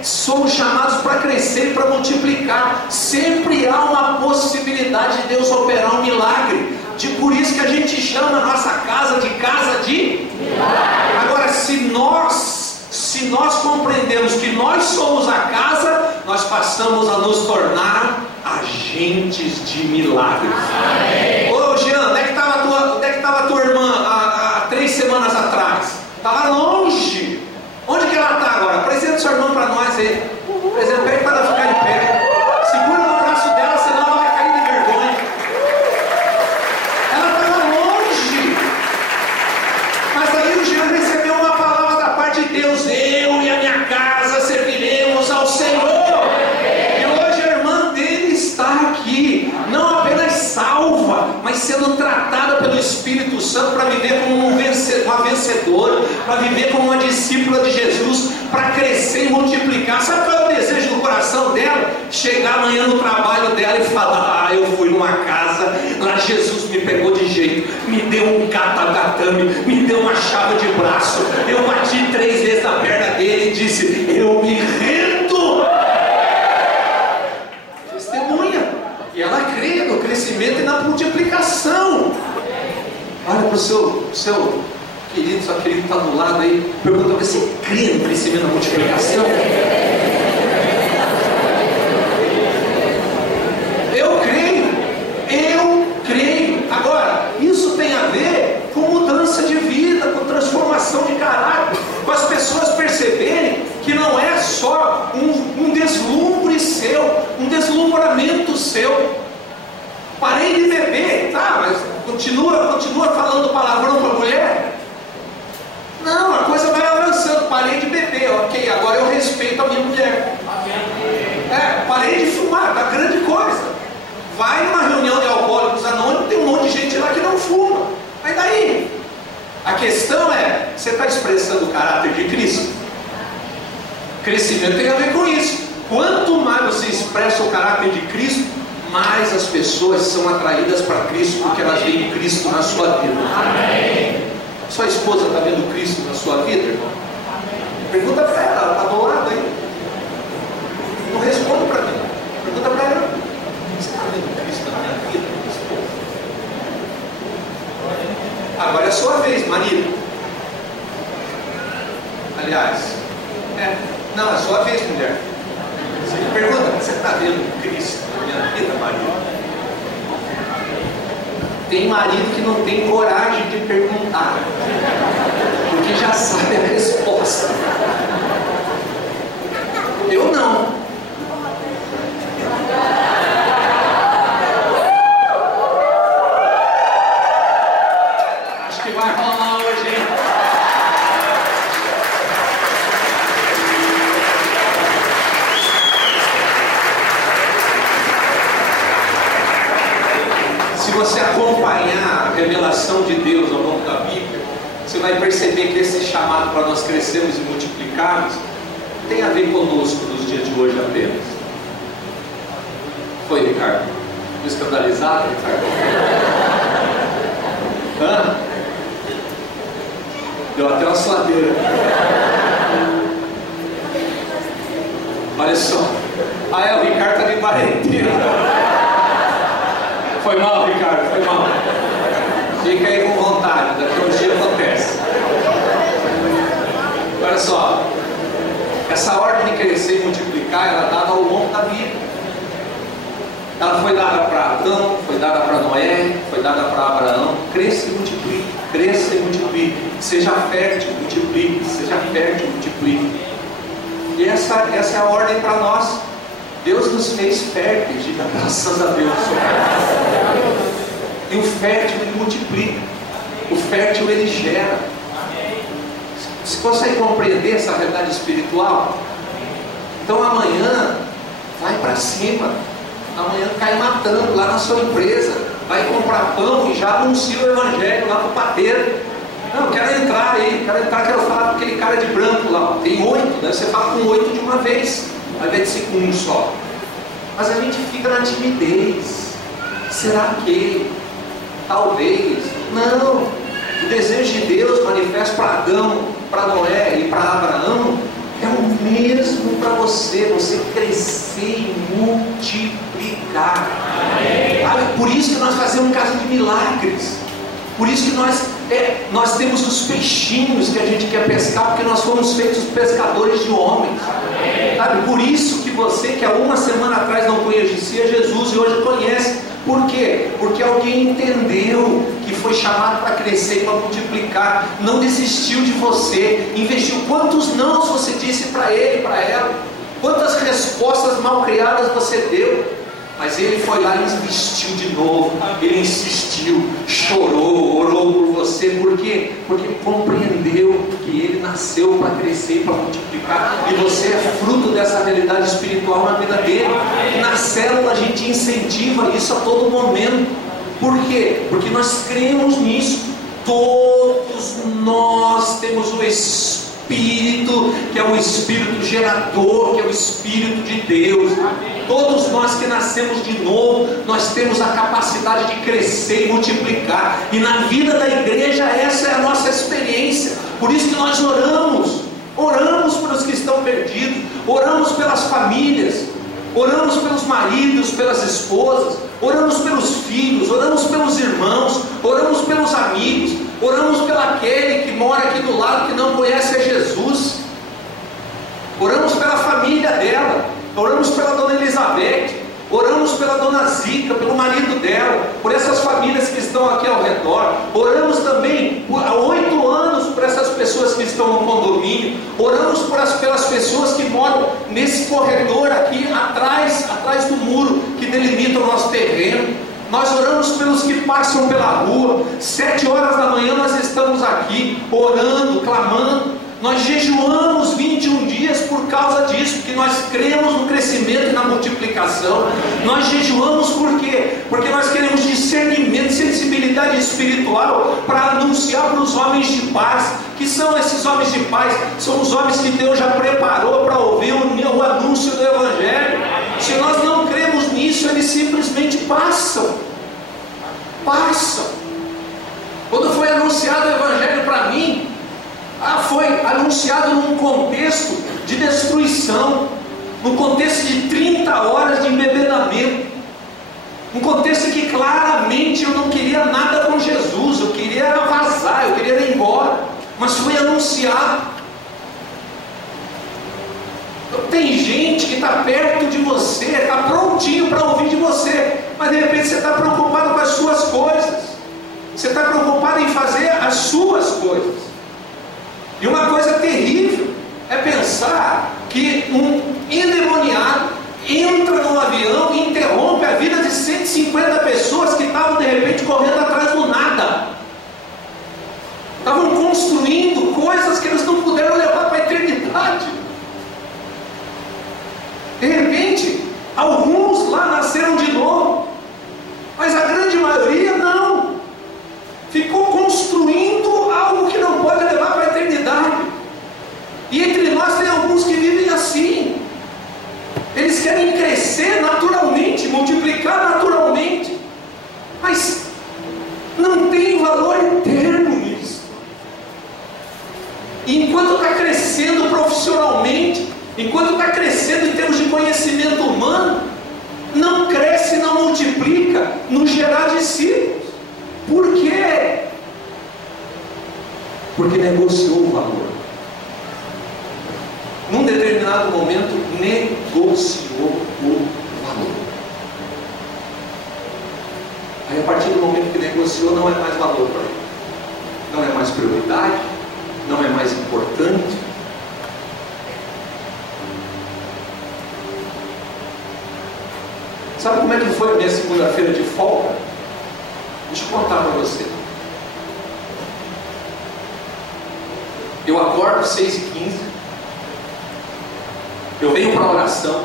somos chamados para crescer e para multiplicar. Sempre há uma possibilidade de Deus operar um milagre. Por isso que a gente chama a nossa casa de milagre. Agora, se nós compreendemos que nós somos a casa, nós passamos a nos tornar agentes de milagres. Hoje sendo tratada pelo Espírito Santo para viver como uma vencedora, para viver como uma discípula de Jesus, para crescer e multiplicar. Sabe qual é o desejo do coração dela? Chegar amanhã no trabalho dela e falar: eu fui numa casa, lá Jesus me pegou de jeito, me deu um katagatame, me deu uma chave de braço, eu bati 3 vezes na perna dele e disse: eu me rendo. Testemunha. E ela crê no crescimento e na multiplicação. Olha para o seu querido, sua querida que está do lado aí, pergunta: você crê no crescimento e na multiplicação? Eu creio. Agora, isso tem a ver com mudança de vida, com transformação de caráter, com as pessoas perceberem que não é só um deslumbre seu, um deslumbramento seu. Parei de beber, tá, mas continua falando palavrão para a mulher? Não, a coisa vai avançando. Parei de beber, ok, agora eu respeito a minha mulher. Parei de fumar, tá grande coisa. Vai numa reunião de alcoólicos anônimos, tem um monte de gente lá que não fuma. Mas daí? A questão é: você está expressando o caráter de Cristo? Crescimento tem a ver com isso. Quanto mais você expressa o caráter de Cristo, mais as pessoas são atraídas para Cristo, porque elas veem Cristo na sua vida. Amém. Sua esposa está vendo Cristo na sua vida, irmão? Pergunta para ela está do lado aí. Não responde para mim. Pergunta para ela: você está vendo Cristo na minha vida, esposa? Agora é a sua vez, marido. Aliás, não, é a sua vez, mulher. Você me pergunta: você está vendo Cristo na minha vida, marido? Tem marido que não tem coragem de perguntar, porque já sabe a resposta. Eu não. Acho que vai rolar hoje, hein? Se você acompanhar a revelação de Deus ao longo da Bíblia, você vai perceber que esse chamado para nós crescermos e multiplicarmos tem a ver conosco nos dias de hoje apenas. Foi, Ricardo? Ficou escandalizado, Ricardo? Hã? Deu até uma suadeira. Olha só. O Ricardo está de quarentena. Foi mal, Ricardo, foi mal. Fica aí com vontade, daqui a uns dias acontece. Olha só, essa ordem de crescer e multiplicar, ela é dada ao longo da vida. Ela foi dada para Adão, foi dada para Noé, foi dada para Abraão. Cresça e multiplique, cresça e multiplique. Seja fértil, multiplique, seja fértil, multiplique. E essa é a ordem para nós. Deus nos fez férteis, diga graças a Deus. E o fértil ele multiplica, o fértil ele gera. Você consegue compreender essa realidade espiritual? Então amanhã vai para cima, amanhã cai matando lá na sua empresa, vai comprar pão e já anuncia o evangelho lá para o padeiro. Não, quero entrar aí, quero falar com aquele cara de branco lá. Tem 8, né? Você fala com 8 de uma vez, ao invés de ser com um só. Mas a gente fica na timidez. Será que? Talvez. Não. O desejo de Deus manifesto para Adão, para Noé e para Abraão é o mesmo para você crescer e multiplicar. Por isso que nós fazemos casa de milagres. Por isso que nós temos os peixinhos que a gente quer pescar, porque nós fomos feitos pescadores de homens. Sabe? Por isso que você, que há uma semana atrás não conhecia Jesus e hoje conhece. Por quê? Porque alguém entendeu que foi chamado para crescer e para multiplicar, não desistiu de você, investiu. Quantos nãos você disse para ele, para ela? Quantas respostas mal criadas você deu? Mas ele foi lá e insistiu de novo. Ele insistiu, chorou, orou por você. Por quê? Porque compreendeu que ele nasceu para crescer e para multiplicar. E você é fruto dessa realidade espiritual na vida dele. Na célula a gente incentiva isso a todo momento. Por quê? Porque nós cremos nisso. Todos nós temos o Espírito, que é o Espírito gerador, que é o Espírito de Deus. Todos nós que nascemos de novo, nós temos a capacidade de crescer e multiplicar. E na vida da igreja, essa é a nossa experiência. Por isso que nós oramos pelos que estão perdidos, oramos pelas famílias, oramos pelos maridos, pelas esposas, oramos pelos filhos, oramos pelos irmãos, oramos pelos amigos, oramos pela Kelly que mora aqui do lado, que não conhece a Jesus, oramos pela família dela, oramos pela dona Elizabeth, oramos pela dona Zica, pelo marido dela, por essas famílias que estão aqui ao redor. Oramos também há 8 anos por essas pessoas que estão no condomínio. Oramos pelas pessoas que moram nesse corredor aqui atrás do muro que delimita o nosso terreno. Nós oramos pelos que passam pela rua. 7 horas da manhã nós estamos aqui orando, clamando. Nós jejuamos 21 dias por causa disso, porque nós cremos no crescimento e na multiplicação. Nós jejuamos por quê? Porque nós queremos discernimento, sensibilidade espiritual para anunciar para os homens de paz. Que são esses homens de paz? São os homens que Deus já preparou para ouvir o anúncio do Evangelho. Se nós não cremos nisso, eles simplesmente passam. Quando foi anunciado o Evangelho para mim, foi anunciado num contexto de destruição, num contexto de 30 horas de embebedamento, um contexto que claramente eu não queria nada com Jesus, eu queria vazar, eu queria ir embora, mas foi anunciado. Então, tem gente que está perto de você, está prontinho para ouvir de você, mas de repente você está preocupado com as suas coisas, você está preocupado em fazer as suas coisas. E uma coisa terrível é pensar que um endemoniado entra num avião e interrompe a vida de 150 pessoas que estavam de repente correndo atrás do nada. Estavam construindo coisas que eles não puderam levar para a eternidade. De repente, alguns lá nasceram de novo, mas a grande maioria não. Ficou construindo algo que não pode levar para a eternidade. E entre nós tem alguns que vivem assim. Eles querem crescer naturalmente, multiplicar naturalmente, mas não tem valor eterno nisso. E enquanto está crescendo profissionalmente, enquanto está crescendo em termos de conhecimento humano, não cresce, não multiplica no gerar discípulos. Por quê? Porque negociou o valor. Num determinado momento, negociou o valor. Aí, a partir do momento que negociou, não é mais valor para ele. Não é mais prioridade, não é mais importante. Sabe como é que foi a minha segunda-feira de folga? Deixa eu contar para você. Eu acordo às 6h15, eu venho para a oração,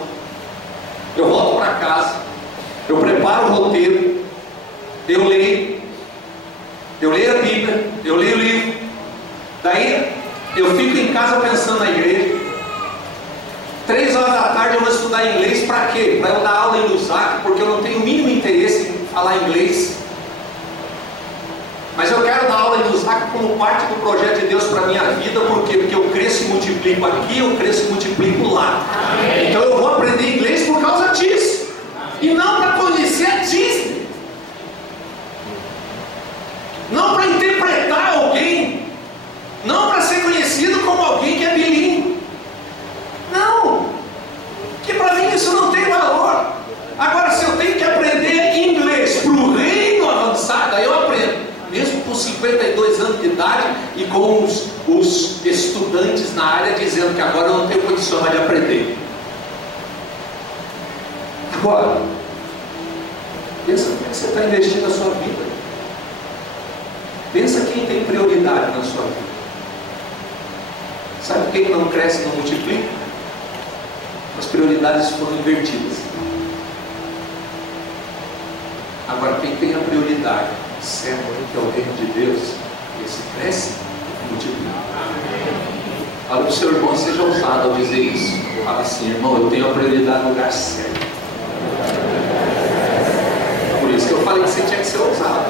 eu volto para casa, eu preparo o roteiro, eu leio a Bíblia, eu leio o livro, daí eu fico em casa pensando na igreja. 3 horas da tarde eu vou estudar inglês. Para quê? Para eu dar aula em Lusaka, porque eu não tenho o mínimo interesse em falar inglês. Mas eu quero dar aula em Lusaka como parte do projeto de Deus para a minha vida. Por quê? Porque eu cresço e multiplico aqui, eu cresço e multiplico lá. Então eu vou aprender inglês por causa disso. E não para conhecer a Disney. Não para interpretar alguém. Não para ser conhecido como alguém que é bilíngue. Não. Que para mim isso não tem valor. Agora, se eu tenho que aprender inglês para o reino avançado, aí eu aprendo. Mesmo com 52 anos de idade e com os estudantes na área dizendo que agora eu não tenho condição mais de aprender. Agora, pensa como é que você está investindo a sua vida. Pensa quem tem prioridade na sua vida. Sabe por que não cresce e não multiplica? As prioridades foram invertidas. Agora, quem tem a prioridade certo, que é o reino de Deus, esse cresce e multiplica. Fala para o seu irmão, seja ousado ao dizer isso. Fala assim: irmão, eu tenho a prioridade no lugar certo. Por isso que eu falei que você tinha que ser ousado.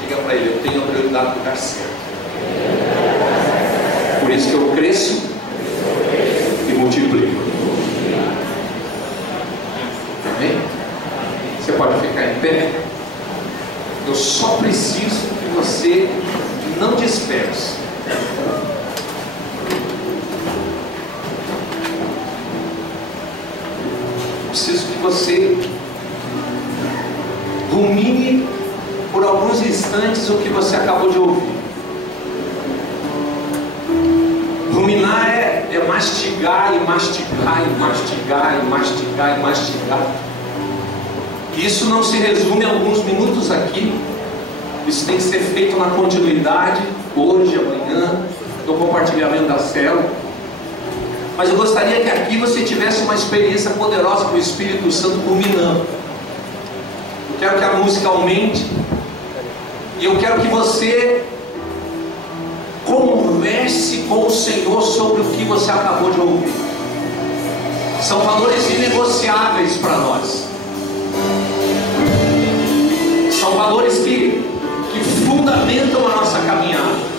Diga para ele: eu tenho a prioridade no lugar certo. Por isso que eu cresço e multiplico. Amém? Você pode ficar em pé. Eu só preciso que você não disperse. Preciso que você rumine por alguns instantes o que você acabou de ouvir. Ruminar é mastigar e mastigar e mastigar e mastigar e mastigar. E isso não se resume a alguns minutos aqui. Isso tem que ser feito na continuidade, hoje, amanhã, no compartilhamento da célula. Mas eu gostaria que aqui você tivesse uma experiência poderosa com o Espírito Santo ruminando. Eu quero que a música aumente. E eu quero que você converse com o Senhor sobre o que você acabou de ouvir. São valores inegociáveis para nós. São valores que fundamentam a nossa caminhada.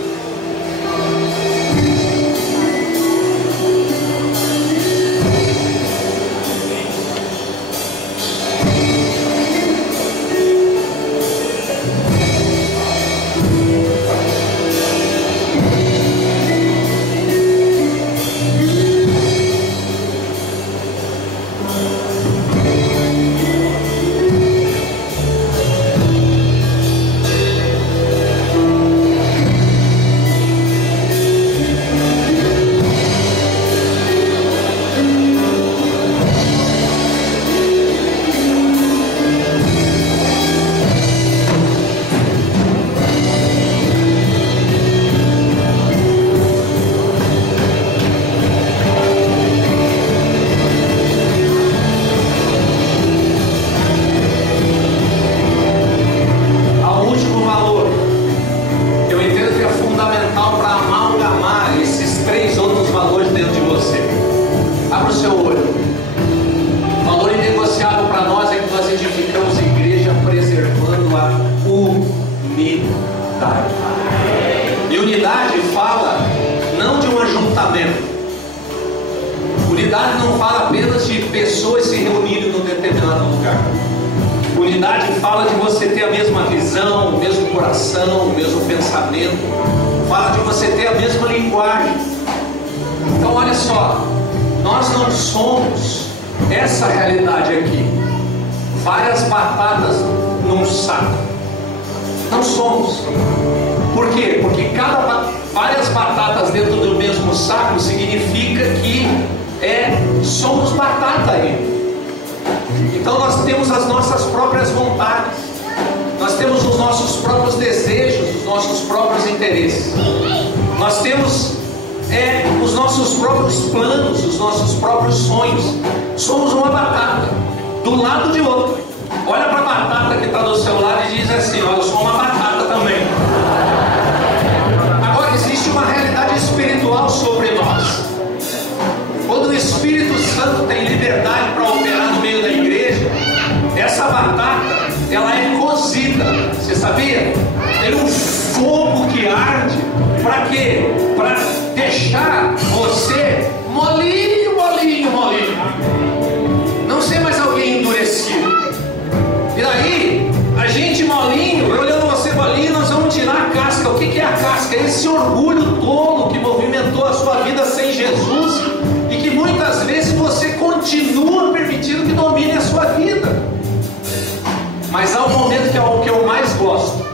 E unidade fala não de um ajuntamento. Unidade não fala apenas de pessoas se reunirem num determinado lugar. Unidade fala de você ter a mesma visão, o mesmo coração, o mesmo pensamento. Fala de você ter a mesma linguagem. Então olha só, nós não somos essa realidade aqui, várias batatas num saco. Não somos. Por quê? Porque várias batatas dentro do mesmo saco significa que somos batata ainda. Então nós temos as nossas próprias vontades, nós temos os nossos próprios desejos, os nossos próprios interesses, nós temos os nossos próprios planos, os nossos próprios sonhos. Somos uma batata do lado de outra. Olha para a batata que está do seu lado e diz assim: eu sou uma batata também. Agora existe uma realidade espiritual sobre nós. Quando o Espírito Santo tem liberdade para operar no meio da igreja, essa batata, ela é cozida. Você sabia? Tem um fogo que arde. Para quê? Para deixar você molinho, molinho, molinho. Não ser mais alguém endurecido. E daí, a gente molinho, olhando você molinho, nós vamos tirar a casca. O que é a casca? É esse orgulho tolo que movimentou a sua vida sem Jesus e que muitas vezes você continua permitindo que domine a sua vida. Mas há um momento que é o que eu mais gosto.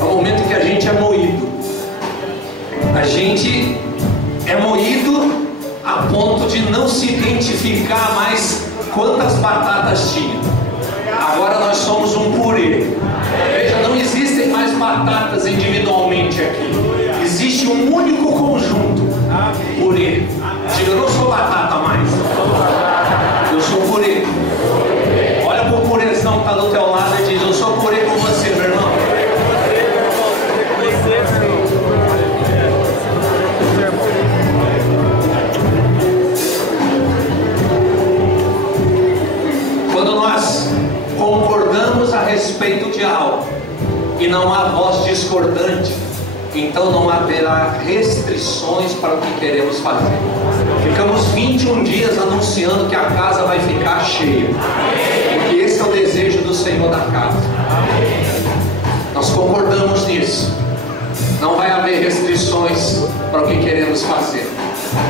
É o momento em que a gente é moído. A gente é moído a ponto de não se identificar mais quantas batatas tinha. Agora nós somos um purê. Veja, não existem mais batatas individualmente aqui. Existe um único conjunto. Purê. Diga: eu não sou batata mais. Eu sou purê. Olha para o purezão que está do casa e diz: eu sou por aí com você, meu irmão. Quando nós concordamos a respeito de algo e não há voz discordante, então não haverá restrições para o que queremos fazer. Ficamos 21 dias anunciando que a casa vai ficar cheia, porque esse é o desejo do Senhor da casa. Nós concordamos nisso. Não vai haver restrições para o que queremos fazer.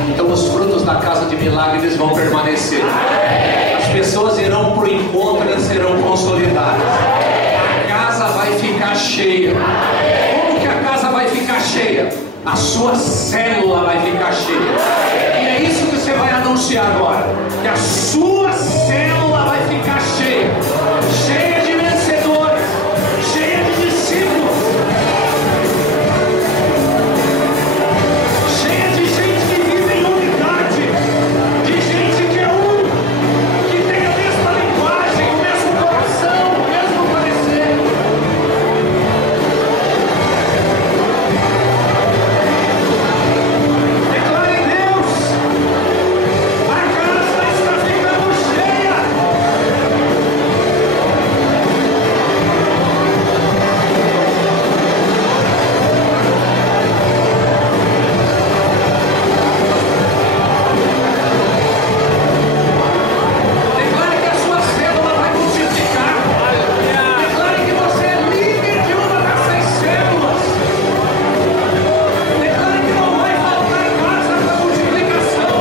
Então os frutos da casa de milagre eles vão permanecer. As pessoas irão para o encontro e serão consolidadas. A casa vai ficar cheia. Como que a casa vai ficar cheia? A sua célula vai ficar cheia. E é isso que você vai anunciar agora. Que a sua célula vai ficar cheia. Cheia de vencedores. Cheia de discípulos. Cheia de gente que vive em unidade. De gente que é um. Que tem a mesma linguagem, o mesmo coração, o mesmo parecer. Declare Deus. A casa está ficando cheia. Declare que a sua célula vai multiplicar. Declare que você é líder de uma dessas células. Declare que não vai faltar casa para multiplicação.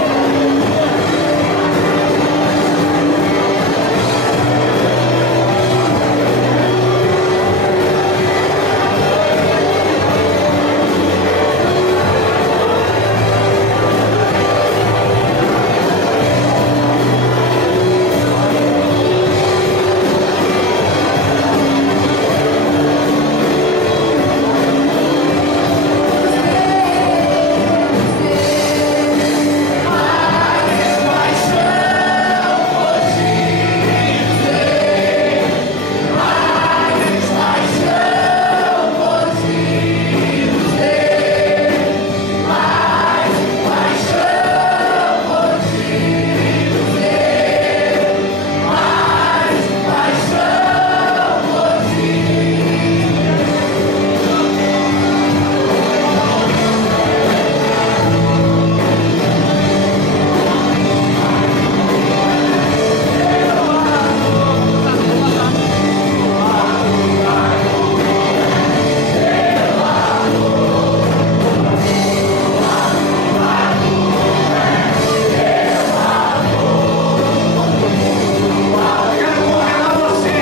Quero convidar você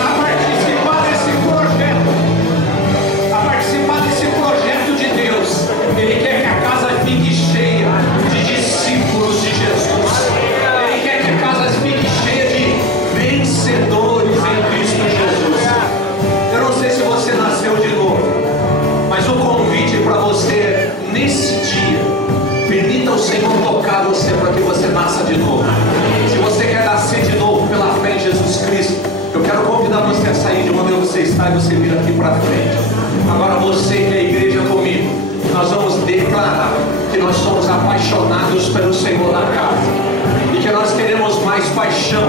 a participar desse projeto. A participar desse projeto de Deus. Ele quer que a casa fique cheia de discípulos de Jesus. Ele quer que a casa fique cheia de vencedores em Cristo Jesus. Eu não sei se você nasceu de novo, mas o convite para você nesse dia, permita o Senhor tocar você para que você nasça de novo. Se você quer nascer de novo pela fé em Jesus Cristo, eu quero convidar você a sair de onde você está e você vir aqui para frente. Agora você que é a igreja comigo, nós vamos declarar que nós somos apaixonados pelo Senhor da casa e que nós queremos mais paixão.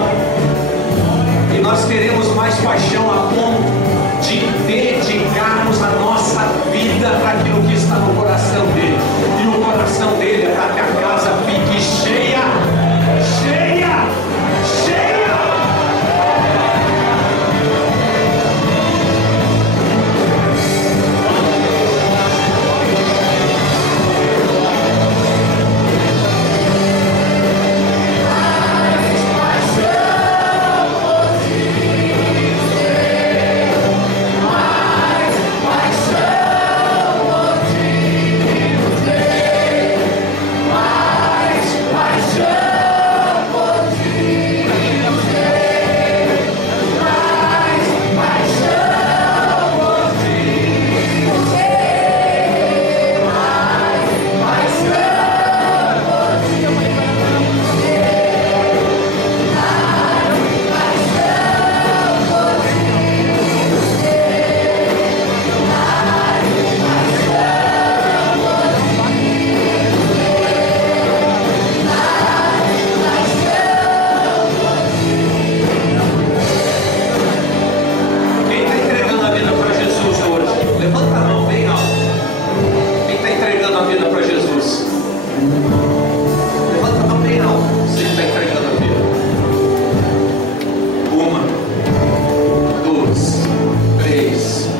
E nós queremos mais paixão a ponto de dedicarmos a nossa vida para aquilo que está no coração dele. E o coração dele é para que a casa fique cheia, cheia, cheia. Paixão por ti.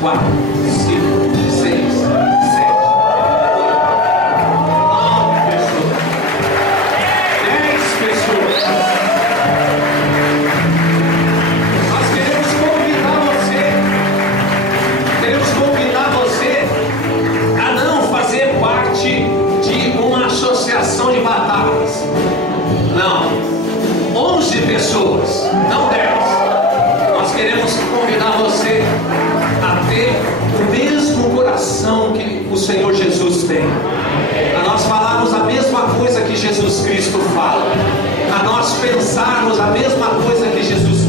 4, 5, 6, 7, 8, 9 pessoas. 10 pessoas. Nós queremos convidar você a não fazer parte de uma associação de batalhas. Não. 11 pessoas, não 10. Nós queremos convidar você a ter o mesmo coração que o Senhor Jesus tem, a nós falarmos a mesma coisa que Jesus Cristo fala, a nós pensarmos a mesma coisa que Jesus